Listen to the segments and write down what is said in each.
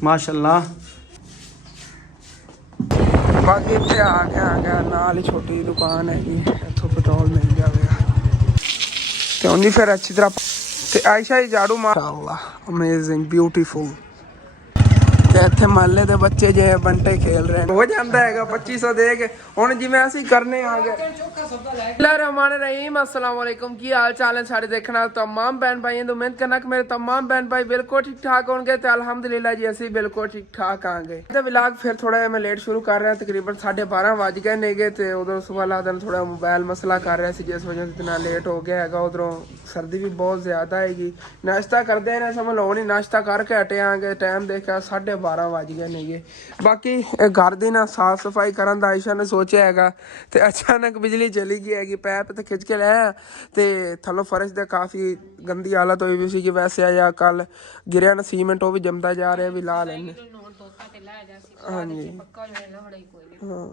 माशाल्लाह। बाकी इतने आ गया नाल ही छोटी जी दुकान हैगी, इत्थों पेट्रोल मिल जाएगा तो उन्नी फिर अच्छी तरह ते आयशा जी झाड़ू माशाल्लाह अमेजिंग ब्यूटीफुल। ਤੇ ਇੱਥੇ ਮਹੱਲੇ ਦੇ ਬੱਚੇ ਜੇ ਬੰਟੇ ਖੇਲ ਰਹੇ ਨੇ, ਹੋ ਜਾਂਦਾ ਹੈਗਾ 2500 ਦੇ ਕੇ। ਹੁਣ ਜਿਵੇਂ ਅਸੀਂ ਕਰਨੇ ਆ ਗਏ रहमान रहीम अस्सलाम वालेकुम, की हाल चाल है सारे देखना तमाम बहन भाई। तो उम्मीद करना कि मेरे तमाम बहन भाई बिल्कुल ठीक ठाक होंगे। तो अल्हम्दुलिल्लाह जी असी बिल्कुल ठीक ठाक आएंगे। तो व्लॉग फिर थोड़ा मैं लेट शुरू कर रहा, तकरीबन 12:30 बज गए नेगे। तो उधर सुबह दिन थोड़ा मोबाइल मसला कर रहा जिस वजह से इतना लेट हो गया है। उधरों सर्दी भी बहुत ज़्यादा हैगी। नाश्ता करते हैं ना समझ लो नहीं, नाश्ता करके हटे आगे टाइम देखा 12:30 बज गए नेगे। बाकी घर की ना साफ सफाई करन दा आयशा ने सोचा हैगा ते अचानक बिजली चली गई हैगी। पैप तो खिंच के लाया तो थल्लों फर्श तो काफ़ी गंदी हालत हुई भी सी कि वैसे आया कल गिरिया ना सीमेंट वो भी जमता जा रहा भी ला लेने। हाँ जी हाँ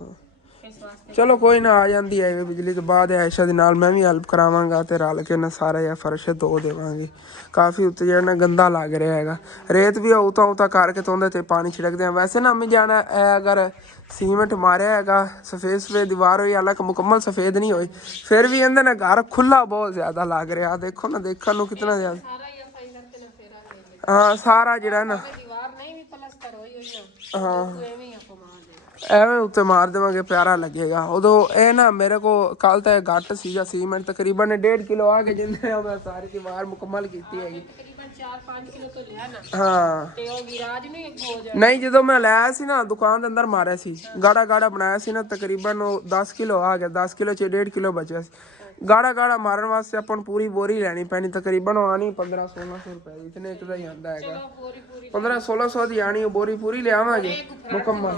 चलो कोई ना आ जाती है बिजली तो बाद आयशा के नाल मैं भी हेल्प करावांगा ते रल के ना सारा यह फर्श धो देवांगे। काफ़ी उत्ते जो ना गंदा लग रहा हैगा। रेत भी उता उता करके तो उहदे ते पानी छिड़कते हैं। वैसे ना अम्मी जाना अगर सीमेंट मारिया हैगा सफ़ेद सफ़ेद दीवार हुई, हालांकि मुकम्मल सफ़ेद नहीं हुई, फिर भी इहदे ना घर खुला बहुत ज़्यादा लग रहा। देखो ना देखने को कितना ज़्यादा हाँ सारा जरा ना हाँ ਐਵੇਂ ਉੱਤੇ ਮਾਰ ਦੇਵਾਂਗੇ ਪਿਆਰਾ ਲੱਗੇਗਾ। ਉਦੋਂ ਇਹ ਨਾ ਮੇਰੇ ਕੋ ਕੱਲ ਤਾਂ ਘੱਟ ਸੀਗਾ ਸੀਮੈਂਟ, ਤਕਰੀਬਨ 1.5 ਕਿਲੋ ਆ ਕੇ ਜਿੰਨੇ ਮੈਂ ਸਾਰੀ ਦੀਵਾਰ ਮੁਕੰਮਲ ਕੀਤੀ ਹੈਗੀ। ਤਕਰੀਬਨ 4-5 ਕਿਲੋ ਤੋਂ ਲਿਆ ਨਾ ਹਾਂ ਤੇ ਉਹ ਗਿਰਾਜ ਨਹੀਂ ਹੋ ਜਾਏ ਨਹੀਂ ਜਦੋਂ ਮੈਂ ਲਾਇਆ ਸੀ ਨਾ ਦੁਕਾਨ ਦੇ ਅੰਦਰ ਮਾਰਿਆ ਸੀ ਗਾੜਾ ਗਾੜਾ ਬਣਾਇਆ ਸੀ ਨਾ, ਤਕਰੀਬਨ ਉਹ 10 ਕਿਲੋ ਆ ਗਿਆ। 10 ਕਿਲੋ ਚ 1.5 ਕਿਲੋ ਬਚਿਆ ਸੀ। ਗਾੜਾ ਗਾੜਾ ਮਾਰਨ ਵਾਸਤੇ ਆਪਾਂ ਨੂੰ ਪੂਰੀ ਬੋਰੀ ਲੈਣੀ ਪੈਣੀ, ਤਕਰੀਬਨ ਉਹ ਆਣੀ 1500-1600 ਰੁਪਏ ਦੀ ਇਤਨੇ ਇੱਕ ਦਾ ਹੀ ਆਉਂਦਾ ਹੈਗਾ। 1500-1600 ਦੀ ਆਣੀ ਬੋਰੀ ਪੂਰੀ ਲਿਆਵਾਂਗੇ ਮੁਕੰਮਲ।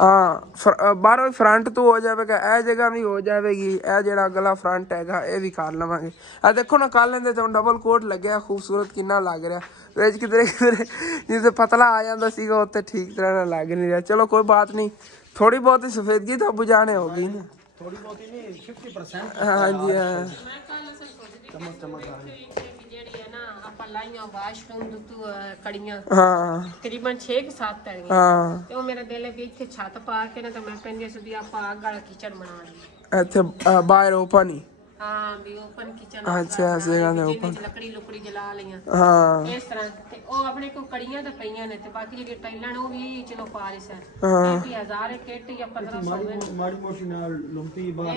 ਹਾਂ ਬਾਹਰੋਂ ਫਰੰਟ ਤੋਂ ਹੋ ਜਾਵੇਗਾ, ਇਹ ਜਗ੍ਹਾ ਵੀ ਹੋ ਜਾਵੇਗੀ, ਇਹ ਜਿਹੜਾ ਅਗਲਾ ਫਰੰਟ ਹੈਗਾ ਇਹ ਵੀ ਕਰ ਲਵਾਂਗੇ। ਇਹ ਦੇਖੋ ਨਾ ਕੱਲ ਇਹਦੇ ਤੋਂ ਡਬਲ ਕੋਟ ਲੱਗਿਆ, ਖੂਬਸੂਰਤ ਕਿੰਨਾ ਲੱਗ ਰਿਹਾ। ਵਿੱਚ ਕਿਧਰੇ ਕਿਧਰੇ ਜਿੱਥੇ ਪਤਲਾ ਆ ਜਾਂਦਾ ਸੀਗਾ ਉੱਥੇ ਠੀਕ ਤਰ੍ਹਾਂ ਨਾਲ ਲੱਗ ਨਹੀਂ ਰਿਹਾ। ਚਲੋ ਕੋਈ ਬਾਤ ਨਹੀਂ, ਥੋੜੀ ਬਹੁਤੀ ਸਫेदगी ਤਾਂ ਅਬੂ ਜਾਣੇ ਹੋ ਗਈ ਨਾ, ਥੋੜੀ ਬਹੁਤੀ ਨਹੀਂ 50%। ਹਾਂਜੀ ਹਾਂ ਚਮਕ ਚਮਕ ਆ ਰਹੀ ਆਪਾਂ ਲਾਈਆਂ ਵਾਸ਼ਰੂਮ ਤੋਂ ਕੜੀਆਂ ਹਾਂ ਤਕਰੀਬਨ 6-7 ਤੜੀਆਂ ਹਾਂ ਤੇ ਉਹ ਮੇਰਾ ਦਿਲ ਹੈ ਵੀ ਇੱਥੇ ਛੱਤ ਪਾ ਕੇ ਨਾ ਤਾਂ ਮੈਂ ਕਹਿੰਦੀ ਸੀ ਵੀ ਆਪਾਂ ਅੱਗ ਵਾਲਾ ਕਿਚਨ ਬਣਾ ਲਈਏ ਇੱਥੇ ਬਾਹਰ ਓਪਨ ਹੀ ਹਾਂ ਵੀ ਓਪਨ ਕਿਚਨ ਅੱਛਾ ਸੇਗਾ ਦੇ ਓਪਨ ਲੱਕੜੀ ਲੁਕੜੀ ਜਲਾ ਲਈਆਂ ਹਾਂ ਇਸ ਤਰ੍ਹਾਂ। ਤੇ ਉਹ ਆਪਣੇ ਕੋ ਕੜੀਆਂ ਤਾਂ ਪਈਆਂ ਨੇ ਤੇ ਬਾਕੀ ਜਿਹੜੀ ਟਾਈਲਾਂ ਨੇ ਉਹ ਵੀ ਚਲੋ ਪਾ ਲਈ ਸਰ 1000 ਕਿੱਟ ਜਾਂ 1500 ਮਾੜੀ ਮੋਟੀ ਨਾਲ ਲੰਪੀ ਬਾਹਰ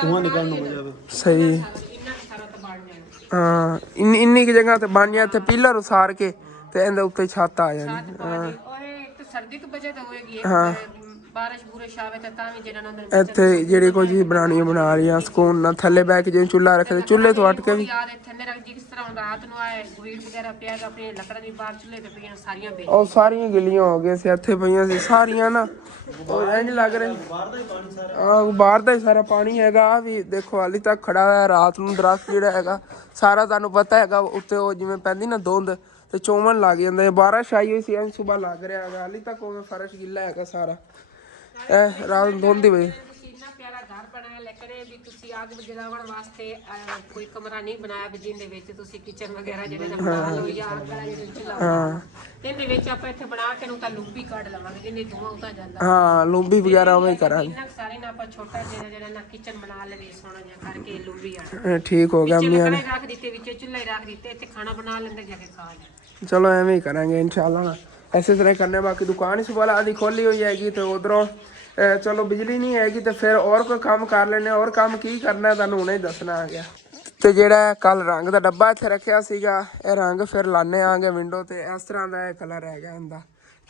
ਧੂਆਂ ਨਿਕਲਣ ਨੂੰ ਮਜ਼ਾ ਆਵੇ ਸਹੀ ਇੰਨਾ ਸਾਰਾ ਤਾਂ ਬਣ ਜਾਣਾ ਹਾਂ ਇੰਨੀ ਕੀ ਜਗ੍ਹਾ ਤੇ ਬਣ ਜਾ। ਇੱਥੇ ਪਿਲਰ ਉਸਾਰ ਕੇ ਤੇ ਇਹਦੇ ਉੱਤੇ ਛੱਤ ਆ ਜਾਣੀ ਹਾਂ। ਇੱਕ ਸਰਦੀ ਤੋਂ ਬਚਤ ਹੋਏਗੀ ਹਾਂ ਬਾਰਿਸ਼ ਬੂਰਿਸ਼ ਆਵੇ ਤਾਂ ਵੀ ਜਿਹੜਾ ਨਾ ਇੱਥੇ ਜਿਹੜੀ ਕੋਈ ਚੀਜ਼ ਬਣਾਉਣੀ ਬਣਾ ਰਹੀਆਂ ਸਕੂਨ ਨਾਲ ਥੱਲੇ ਬਹਿ ਕੇ ਜਿਵੇਂ ਚੁੱਲ੍ਹਾ ਰੱਖਦੇ ਚੁੱਲ੍ਹੇ ਤੋਂ ਹਟ ਕੇ ਵੀ ਥੱਲੇ ਰੱਖ ਜਿਸ ਤਰ੍ਹਾਂ ਰਾਤ ਨੂੰ ਆਏ ਵੀੜ ਵਗੈਰਾ ਪਿਆ ਆਪਣੇ ਲੱਕੜਾਂ ਦੀ ਬਾਹਰ ਚੁੱਲ੍ਹੇ ਤੇ ਪਈਆਂ ਸਾਰੀਆਂ ਉਹ ਸਾਰੀਆਂ ਗਿੱਲੀਆਂ ਹੋ ਗਈਆਂ ਸੀ। ਇੱਥੇ ਪਈਆਂ ਸੀ ਸਾਰੀਆਂ ਨਾ ਉਹ ਇੰਝ ਲੱਗ ਰਿਹਾ ਬਾਹਰ ਦਾ ਹੀ ਸਾਰਾ ਪਾਣੀ ਹੈਗਾ। ਆ ਵੀ ਦੇਖੋ ਹਾਲੀ ਤੱਕ ਖੜਾ ਹੋਇਆ ਰਾਤ ਨੂੰ ਦਰਖਤ ਜਿਹੜਾ ਹੈਗਾ ਸਾਰਾ ਤੁਹਾਨੂੰ ਪਤਾ ਹੈਗਾ ਉੱਤੇ ਉਹ ਜਿਵੇਂ ਪੈਂਦੀ ਨਾ ਧੁੰਦ ਤੇ ਚੋਮਣ ਲੱਗ ਜਾਂਦਾ ਹੈ। ਬਾਰਿਸ਼ ਆਈ ਹੋਈ ਸੀ ਐਂ ਸੁਬਾਹ ਲੱਗ ਰਿਹਾ ਹੈਗਾ ਹਾਲੀ ਤੱਕ ਉਵੇਂ ਫਰਸ਼ ਗਿੱਲਾ ਹੈਗਾ ਸਾਰਾ ਰਾਤ ਨੂੰ ਧੁੰਦ ਦੀ ਵਜ੍ਹਾ। ਪਿਆਰਾ ਘਰ ਬਣਾਇਆ ਲੇਕਿਨ ਵੀ ਤੁਸੀਂ ਅੱਗ ਜਲਾਉਣ ਵਾਸਤੇ ਕੋਈ ਕਮਰਾ ਨਹੀਂ ਬਣਾਇਆ ਵੀ ਜਿਹਦੇ ਵਿੱਚ ਤੁਸੀਂ ਕਿਚਨ ਵਗੈਰਾ ਜਿਹੜੇ ਬਣਾ ਲਓ ਜਾਂ ਅੱਗ ਵਾਲਾ ਜਿਹੜਾ ਚੁੱਲ੍ਹਾ ਇਹਦੇ ਵਿੱਚ ਆਪਾਂ ਇੱਥੇ ਬਣਾ ਕੇ ਨੂੰ ਤਾਂ ਲੂੰਬੀ ਕੱਢ ਲਵਾਂਗੇ ਜਿੰਨੇ ਧੂਆਂ ਉਤਾਂ ਜਾਂਦਾ ਹਾਂ ਲੂੰਬੀ ਵਗੈਰਾ ਉਵੇਂ ਕਰਾਂਗੇ। ਇੰਨਾ ਸਾਰੇ ਨਾ ਆਪਾਂ ਛੋਟਾ ਜਿਹੜਾ ਨਾ ਕਿਚਨ ਬਣਾ ਲਵੇ ਸੋਹਣਾ ਜਿਹਾ ਕਰਕੇ ਲੂੰਬੀ ਆ ਠੀਕ ਹੋ ਗਿਆ। ਅੰਮੀ ਨੇ ਰੱਖ ਦਿੱਤੇ ਵਿੱਚ ਚੁੱਲ੍ਹਾ ਹੀ ਰੱਖ ਦਿੱਤੇ ਇੱਥੇ ਖਾਣਾ ਬਣਾ ਲੈਂਦੇ ਜਾ ਕੇ ਖਾ ਲੈ। ਚਲੋ ਐਵੇਂ ਹੀ ਕਰਾਂਗੇ ਇਨਸ਼ਾਅੱਲਾ ਨਾ ਇਸੇ ਤਰ੍ਹਾਂ ਕਰਨੇ। ਬਾਕੀ ਦੁਕਾਨ ਇਸ ਵਾਲਾ आधी खोली हुई हैगी तो उधरों चलो बिजली नहीं हैगी तो फिर और कोई काम कर लेने। और काम की करना तुहानू हुणे ही दसना आ गया। तो ਜਿਹੜਾ ਕੱਲ ਰੰਗ ਦਾ ਡੱਬਾ ਇੱਥੇ ਰੱਖਿਆ ਸੀਗਾ ਇਹ ਰੰਗ ਫਿਰ ਲਾਣੇ ਆਂਗੇ ਵਿੰਡੋ ਤੇ ਇਸ ਤਰ੍ਹਾਂ ਦਾ ਇਹ ਕਲਰ ਹੈਗਾ ਇਹਦਾ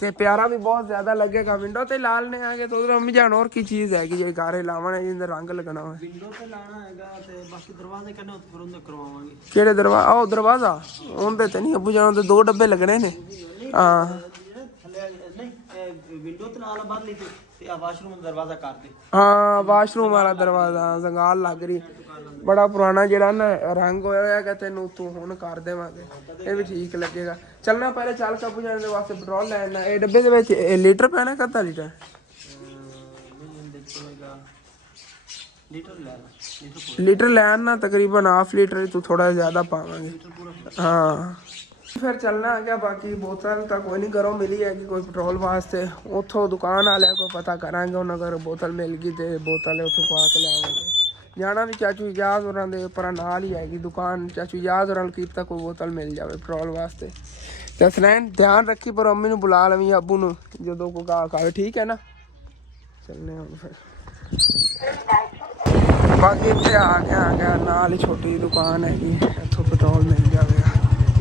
ਤੇ ਪਿਆਰਾ ਵੀ ਬਹੁਤ ਜ਼ਿਆਦਾ ਲੱਗੇਗਾ। ਵਿੰਡੋ ਤੇ ਲਾ ਲੈਣੇ ਆਂਗੇ ਤੇ ਉਧਰ ਅੰਮੀ ਜਾਨ ਹੋਰ ਕੀ ਚੀਜ਼ ਹੈਗੀ ਜਿਹੜੀ ਗਾਰੇ ਲਾਵਣ ਜਿਹਦੇ ਰੰਗ ਲੱਗਣਾ ਹੋਵੇ। ਵਿੰਡੋ ਤੇ ਲਾਣਾ ਹੈਗਾ ਤੇ ਬਾਕੀ ਦਰਵਾਜ਼ੇ ਕਰਨੇ ਉੱਥੇ ਫਿਰ ਉਹਦੇ ਕਰਵਾਵਾਂਗੇ। ਕਿਹੜੇ ਦਰਵਾਜ਼ਾ ਉਹ ਦਰਵਾਜ਼ਾ ਉਹਦੇ ਤੇ ਨਹੀਂ ਅੱਬੂ ਜਾਨ ਦੇ 2 ਡੱਬੇ ਲੱਗਣੇ ਨੇ ਹਾਂ ਵਿੰਡੋ ਤੇ ਨਾਲ ਬੰਦ ਲਈ ਤੇ ਆ ਵਾਸ਼ਰੂਮ ਦਾ ਦਰਵਾਜ਼ਾ ਕਰ ਦੇ ਹਾਂ ਵਾਸ਼ਰੂਮ ਵਾਲਾ ਦਰਵਾਜ਼ਾ ਜ਼ੰਗਾਲ ਲੱਗ ਰਹੀ ਬੜਾ ਪੁਰਾਣਾ ਜਿਹੜਾ ਨਾ ਰੰਗ ਹੋਇਆ ਹੋਇਆ ਤੈਨੂੰ ਤੂੰ ਹੁਣ ਕਰ ਦੇਵਾਂਗੇ ਇਹ ਵੀ ਠੀਕ ਲੱਗੇਗਾ। ਚੱਲਣਾ ਪਹਿਲੇ ਚੱਲ ਕਾਬੂ ਜਾਣ ਦੇ ਵਾਸਤੇ ਪੈਟਰੋਲ ਲੈਣਾ। ਇਹ ਡੱਬੇ ਦੇ ਵਿੱਚ ਲੀਟਰ ਪੈਣਾ ਕੱਤਾ ਲੀਟਰ ਲੀਟਰ ਲੈਣ ਨਾ ਤਕਰੀਬਨ ਹਾਫ ਲੀਟਰ ਤੂੰ ਥੋੜਾ ਜ਼ਿਆਦਾ ਪਾਵਾਂਗੇ ਹਾਂ ਫਿਰ ਚੱਲਣਾ ਆ ਗਿਆ। ਬਾਕੀ ਬੋਤਲ ਤਾਂ ਕੋਈ ਨਹੀਂ ਘਰੋਂ ਮਿਲੀ ਹੈਗੀ ਕੋਈ ਪੈਟਰੋਲ ਵਾਸਤੇ, ਉੱਥੋਂ ਦੁਕਾਨ ਵਾਲਿਆਂ ਕੋਲ ਪਤਾ ਕਰਾਂਗੇ, ਉਹਨਾਂ ਘਰ ਬੋਤਲ ਮਿਲ ਗਈ ਤੇ ਬੋਤਲ ਉੱਥੋਂ ਪਾ ਕੇ ਲਿਆਵਾਂਗੇ। ਜਾਣਾ ਵੀ ਚਾਚੂ ਇਜਾਜ਼ ਹੋਰਾਂ ਦੇ ਉੱਪਰ ਨਾਲ ਹੀ ਹੈਗੀ ਦੁਕਾਨ, ਚਾਚੂ ਇਜਾਜ਼ ਹੋਰਾਂ ਕੀ ਤਾਂ ਕੋਈ ਬੋਤਲ ਮਿਲ ਜਾਵੇ ਪੈਟਰੋਲ ਵਾਸਤੇ। ਤੇ ਹਸਨੈਨ ਧਿਆਨ ਰੱਖੀ ਪਰ ਅੰਮੀ ਨੂੰ ਬੁਲਾ ਲਵੀਂ, ਅੱਬੂ ਨੂੰ ਜਦੋਂ ਕੋਈ ਗਾਹਕ ਆਵੇ, ਠੀਕ ਹੈ ਨਾ। ਚੱਲਨੇ ਹੁਣ ਫਿਰ ਬਾਕੀ ਇੱਥੇ ਆ ਗਿਆ ਨਾਲ ਹੀ ਛੋਟੀ ਜਿਹੀ ਦੁਕਾਨ ਹੈਗੀ, ਇੱਥੋਂ ਪੈਟਰੋਲ ਮਿਲ ਜਾਵੇਗਾ।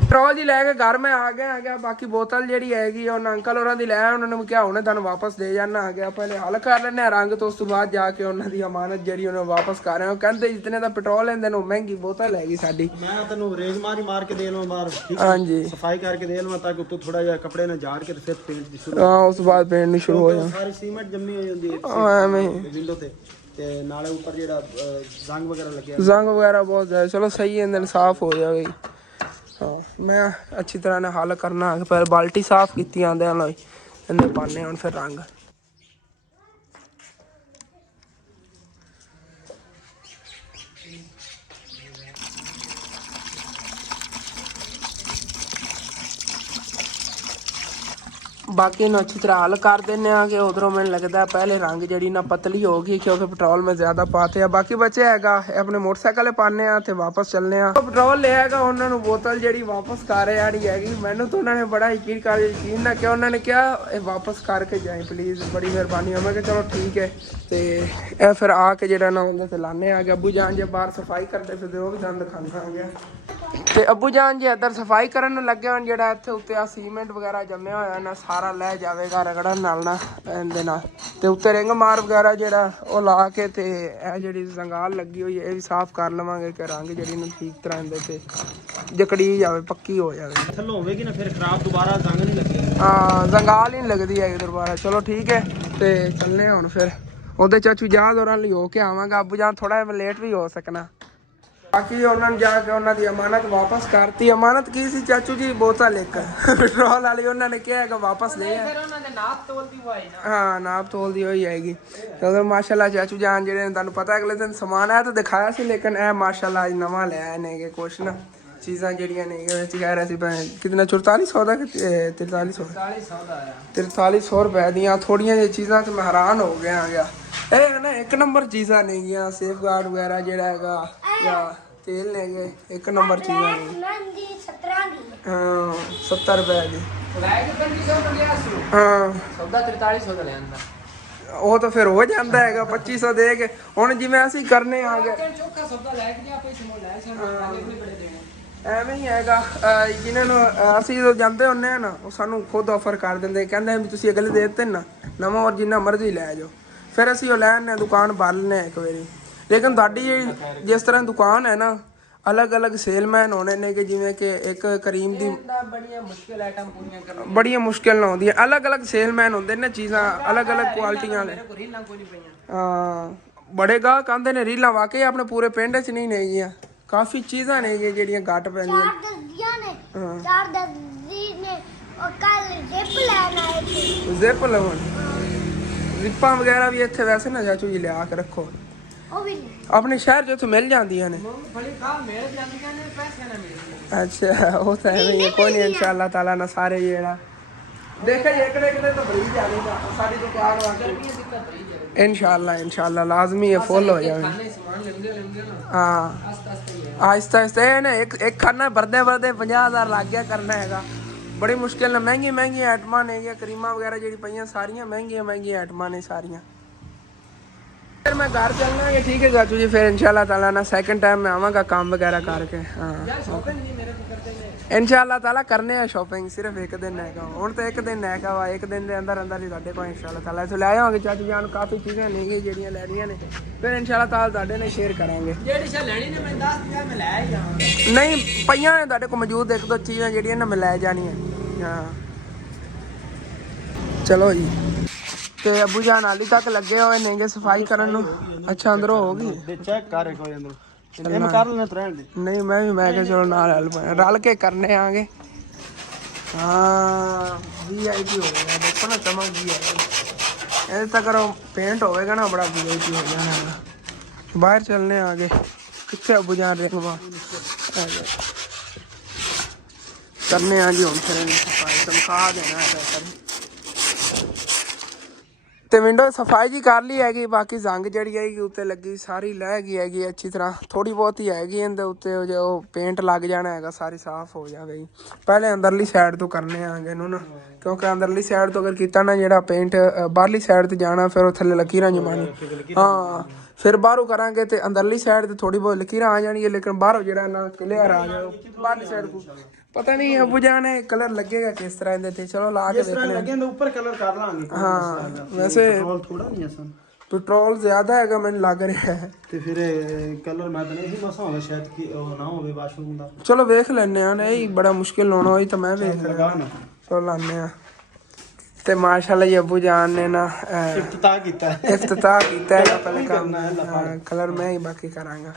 ਪੈਟਰੋਲ ਜੀ ਲੈ ਕੇ ਘਰ ਮੈਂ ਆ ਗਿਆ। ਬਾਕੀ ਬੋਤਲ ਜਿਹੜੀ ਹੈਗੀ ਉਹਨਾਂ ਅੰਕਲ ਹੋਰਾਂ ਦੀ ਲੈ, ਉਹਨਾਂ ਨੂੰ ਕਿਹਾ ਹੁਣੇ ਤੁਹਾਨੂੰ ਵਾਪਸ ਦੇ ਜਾਣਾ ਆ ਗਿਆ। ਪਹਿਲੇ ਹੱਲ ਕਰ ਲੈਂਦੇ ਆ ਰੰਗ, ਤੋਂ ਉਸ ਤੋਂ ਬਾਅਦ ਜਾ ਕੇ ਉਹਨਾਂ ਦੀ ਅਮਾਨਤ ਜਿਹੜੀ ਉਹਨਾਂ ਨੂੰ ਵਾਪਸ ਕਰ ਰਹੇ ਹੋ। ਕਹਿੰਦੇ ਜਿਤਨੇ ਦਾ ਪੈਟਰੋਲ ਲੈਂਦੇ ਨੇ ਮਹਿੰਗੀ ਬੋਤਲ ਹੈਗੀ ਸਾਡੀ। ਮੈਂ ਤੈਨੂੰ ਰੇਜ਼ ਮਾਰ ਕੇ ਦੇ ਲਵਾਂ ਬਾਹਰ, ਠੀਕ ਹੈ? ਹਾਂਜੀ ਸਫਾਈ ਕਰਕੇ ਦੇ ਲਵਾਂ ਤਾਂ ਕਿ ਉੱਤੋਂ ਥੋੜਾ ਜਿਹਾ ਕੱਪੜੇ ਨਾਲ ਝਾੜ ਕੇ ਫਿਰ ਪੇਂਟ ਦੀ ਸ਼ੁਰੂ। ਹਾਂ ਉਸ ਤੋਂ ਬਾਅਦ ਪੇਂਟ ਨਹੀਂ ਸ਼ੁਰੂ ਹੋ ਜਾਣਾ, ਸਾਰੀ ਸੀਮੈਂਟ ਜੰਮੀ ਹੋ ਜਾਂਦੀ ਹੈ ਐਵੇਂ ਵਿੰਡੋ ਤੇ ਨਾਲੇ ਉੱਪਰ ਜਿਹੜਾ ਜ਼ੰਗ ਵਗੈਰਾ ਲੱਗਿਆ, ਜ਼ੰਗ ਵਗੈਰਾ ਬਹੁਤ ਜ਼ਿਆਦਾ। ਚਲੋ ਸਹੀ ਹੈ, ਦਿਨ ਸਾਫ਼ ਹੋ ਜਾਵੇ। ਹਾਂ ਮੈਂ ਅੱਛੀ ਤਰ੍ਹਾਂ ਨਾਲ ਹੱਲ ਕਰਨਾ। ਫਿਰ ਬਾਲਟੀ ਸਾਫ਼ ਕੀਤੀ ਆਂਦਿਆਂ ਨਾਲ ਇਹਨੇ ਪਾਣੇ ਹੁਣ ਫਿਰ ਰੰਗ। बाकी ना अच्छी तरह हल कर देने कि उधरों मैंने लगता है पहले रंग जड़ी ना पतली होगी क्योंकि पेट्रोल में ज़्यादा पाते हैं। बाकी बचे हैगा अपने मोटरसाइकिल पाने तो वापस चलने तो पेट्रोल ले आएगा उन्होंने बोतल जी वापस कर आनी हैगी। मैंने तो उन्होंने बड़ा यकीन ना किया, उन्होंने क्या वापस करके जाए प्लीज़, बड़ी मेहरबानी है। मैं कहा चलो ठीक है। तो फिर आके जो ना उन्हें लाने आ गया। अबू जान जी बाहर सफाई करते फिर वो भी दंद खाना आ गया। तो अबू जान जी इधर सफाई करन लगे हो जो इतने उत्ते सीमेंट वगैरह जमया होया ना सारा लै जाएगा रगड़न नाल ना इहदे नाल ते उत्ते रिंग मार वगैरह जेड़ा ओ ला के ते जी जंगाल लगी हुई है ये भी साफ कर लवांगे कि रंग जी ठीक तरह इहदे ते जकड़ी जाए पक्की हो जाए। थल्लों होवेगी ना फिर खराब दोबारा जंग नहीं लगेगी। हाँ जंगाल ही नहीं लगती है दोबारा। चलो ठीक है तो चलने हुण फिर उहदे चाचू जहाज होरां लई हो के आवांगा। अबू जान थोड़ा लेट भी हो सकना। बाकी उन्होंने जाके उन्होंने अमानत वापस करती। अमानत की सी चाचू जी बोतल एक पेट्रोल वाली उन्होंने क्या है वापस ले हाँ नाप तोल दी हुई आएगी। तो माशाल्लाह चाचू जान जेडे तुहानू पता अगले दिन समान आया तो दिखाया सी लेकिन ए माशाल्लाह अज नवा ले आए ने कि कुछ ना चीज़ां जड़ियां ने कह रहे थे कितना 4400 का 4300 रुपए दियाँ थोड़ियां जी चीज़ां तो मैं हैरान हो गया ये ना एक नंबर चीज़ां ने गियां सेफ गार्ड वगैरह जेड़ा हैगा या तेल ने गए एक नंबर चीज़ां ने। हाँ 70 रुपए की हाँ वो तो फिर हो जाता है 2500 दे के हुण जिवें असीं करने आ गए ਐਵੇਂ ਹੀ ਹੈਗਾ। ਜਿਨ੍ਹਾਂ ਨੂੰ ਅਸੀਂ ਜਦੋਂ ਜਾਂਦੇ ਹੁੰਦੇ ਆ ਨਾ ਉਹ ਸਾਨੂੰ ਖੁਦ ਆਫਰ ਕਰ ਦਿੰਦੇ ਕਹਿੰਦੇ ਵੀ ਤੁਸੀਂ ਅਗਲੇ ਦੇ ਦਿੱਤੇ ਨਾ ਨਵਾਂ ਔਰ ਜਿੰਨਾ ਮਰਜ਼ੀ ਲੈ ਜਾਓ। ਫਿਰ ਅਸੀਂ ਉਹ ਲੈ ਆਉਂਦੇ ਦੁਕਾਨ ਭਰ ਲੈਂਦੇ ਇੱਕ ਵਾਰੀ। ਲੇਕਿਨ ਤੁਹਾਡੀ ਜਿਸ ਤਰ੍ਹਾਂ ਦੁਕਾਨ ਹੈ ਨਾ अलग अलग सेलमैन होने ने कि जिमें कि एक करीम दी बड़ियां मुश्किल ना होंदी अलग अलग सेलमैन होंदे ने चीज़ां अलग अलग क्वालिटियां वाले। बड़े गाहक आंदे ने रीलां वाकई अपने पूरे पिंड च नहीं नेगियां काफ़ी चीज़ां ने जेहड़ियां घट पैंदियां। जिप लवन जिप्पां वगैरह भी इत्थे वैसे ना चाचू जी लिया के रखो अपने शहर जो मिल जांदियां ने। अच्छा वो तो है कोई नहीं इंशाअल्लाह ताला ना सारे जेड़ा देखा एकड़े तो भरी जाएगा सारी दुकान वास्ते इंशाअल्लाह लाजमी है फुल हो जाए। हाँ आहिस्ता आहिस्ता ना एक खाना भरदे 50,000 लग गया करना हैगा। बड़ी मुश्किल ना महंगी आइटमां ने क्रीमां वगैरह जी पईयां सारियां महंगी आइटमां ने सारियां। फिर मैं घर चलना है ठीक है चाचू जी फिर इंशाल्लाह ताला ना सेकंड टाइम मैं आवांगा काम वगैरह करके। हाँ इंशाल्लाह ताला करने हैं शॉपिंग सिर्फ एक दिन है हुण तो एक दिन है वा एक दिन के अंदर अंदर ही तुहाडे कोल इंशाल्लाह ताला इत्थों ले आवांगे। चाचू जान काफ़ी चीज़ां ने जेहड़ियां लैनियां ने फिर इंशाल्लाह ताला तुहाडे नाल शेयर करांगे। नहीं पईयां ने तुहाडे कोल मौजूद एक दो चीज़ां जेहड़ियां ना मैं लै जानियां। हाँ चलो जी ते अबू जान हाली तक लगे हुए ने सफाई करन नूं। अच्छा अंदरों होगी चेक कर एक बार अंदर एम कर लेना रहन दे। नहीं मैं क्या चलो नाल रल के करने आगे। हाँ VIP हो गया देखो ना चमक गई है ऐसे तक पेंट होएगा ना बड़ा VIP हो जाना। बाहर चलने आगे कितने अबू जान रिंग ਕਰਨੇ ਆ ਜੀ ਹੁਣ ਫਿਰ ਇਹਨੂੰ ਸਫਾਈ ਤਨਖਾਹ ਦੇਣਾ ਹੈ ਸਰ। ਤੇ ਵਿੰਡੋ ਸਫਾਈ ਜੀ ਕਰ ਲਈ ਹੈਗੀ, ਬਾਕੀ ਜ਼ੰਗ ਜਿਹੜੀ ਹੈਗੀ ਉੱਤੇ ਲੱਗੀ ਸਾਰੀ ਲੈ ਗਈ ਹੈਗੀ ਅੱਛੀ ਤਰ੍ਹਾਂ, ਥੋੜੀ ਬਹੁਤੀ ਹੈਗੀ ਇਹਦੇ ਉੱਤੇ ਜੋ ਪੇਂਟ ਲੱਗ ਜਾਣਾ ਹੈਗਾ, ਸਾਰੀ ਸਾਫ਼ ਹੋ ਜਾਵੇਗੀ। ਪਹਿਲੇ ਅੰਦਰਲੀ ਸਾਈਡ ਤੋਂ ਕਰਨੇ ਆਂਗੇ ਇਹਨੂੰ ਨਾ, ਕਿਉਂਕਿ ਅੰਦਰਲੀ ਸਾਈਡ ਤੋਂ ਅਗਰ ਕੀਤਾ ਨਾ ਜਿਹੜਾ ਪੇਂਟ ਬਾਹਰਲੀ ਸਾਈਡ ਤੇ ਜਾਣਾ, ਫਿਰ ਉਹ ਥੱਲੇ ਲਕੀਰਾਂ ਜਮਾਣੀ। ਹਾਂ ਫਿਰ ਬਾਹਰੋਂ ਕਰਾਂਗੇ ਤੇ ਅੰਦਰਲੀ ਸਾਈਡ ਤੇ ਥੋੜੀ ਬਹੁਤ ਲਕੀਰਾਂ ਆ ਜਾਣਗੀਆਂ, ਲੇਕਿਨ ਬਾਹਰੋਂ ਜਿਹੜਾ ਨਾ ਕਲੀਅਰ ਆ ਜਾਏ ਬਾਹਰਲੀ ਸਾਈਡ ਕੋ। ਪਤਾ ਨਹੀਂ ਅਬੂ ਜਾਨ ਕਲਰ ਲੱਗੇਗਾ ਕਿਸ ਤਰ੍ਹਾਂ ਇਹਦੇ ਤੇ, ਚਲੋ ਲਾ ਕੇ ਦੇਖਦੇ ਹਾਂ। ਇਹਦੇ ਉੱਪਰ ਕਲਰ ਕਰ ਲਾਂਗੇ। ਹਾਂ ਵੈਸੇ ਪੈਟਰੋਲ ਥੋੜਾ ਨਹੀਂ ਅਸਨ, ਪੈਟਰੋਲ ਜ਼ਿਆਦਾ ਹੈਗਾ ਮੈਨੂੰ ਲੱਗ ਰਿਹਾ ਹੈ, ਤੇ ਫਿਰ ਕਲਰ ਮੈਂ ਤਾਂ ਨਹੀਂ ਮਸਾ ਹੋਵੇ ਸ਼ਾਇਦ ਕਿ ਉਹ ਨਾ ਹੋਵੇ ਵਾਸ਼ਰੂਮ ਦਾ। ਚਲੋ ਵੇਖ ਲੈਣੇ ਆ, ਇਹ ਬੜਾ ਮੁਸ਼ਕਿਲ ਹੋਣਾ, ਹੋਈ ਤਾਂ ਮੈਂ ਵੇਖ ਲਗਾ ਨਾ। ਚਲੋ ਲਾਣੇ ਆ। ਤੇ ਮਾਸ਼ਾਅੱਲਾ ਜੀ ਅਬੂ ਜਾਨ ਨੇ ਨਾ ਇਫਤਤਾਹ ਕੀਤਾ ਹੈ ਪਹਿਲੇ ਕੰਮ, ਕਲਰ ਮੈਂ ਹੀ ਬਾਕੀ ਕਰਾਂਗਾ।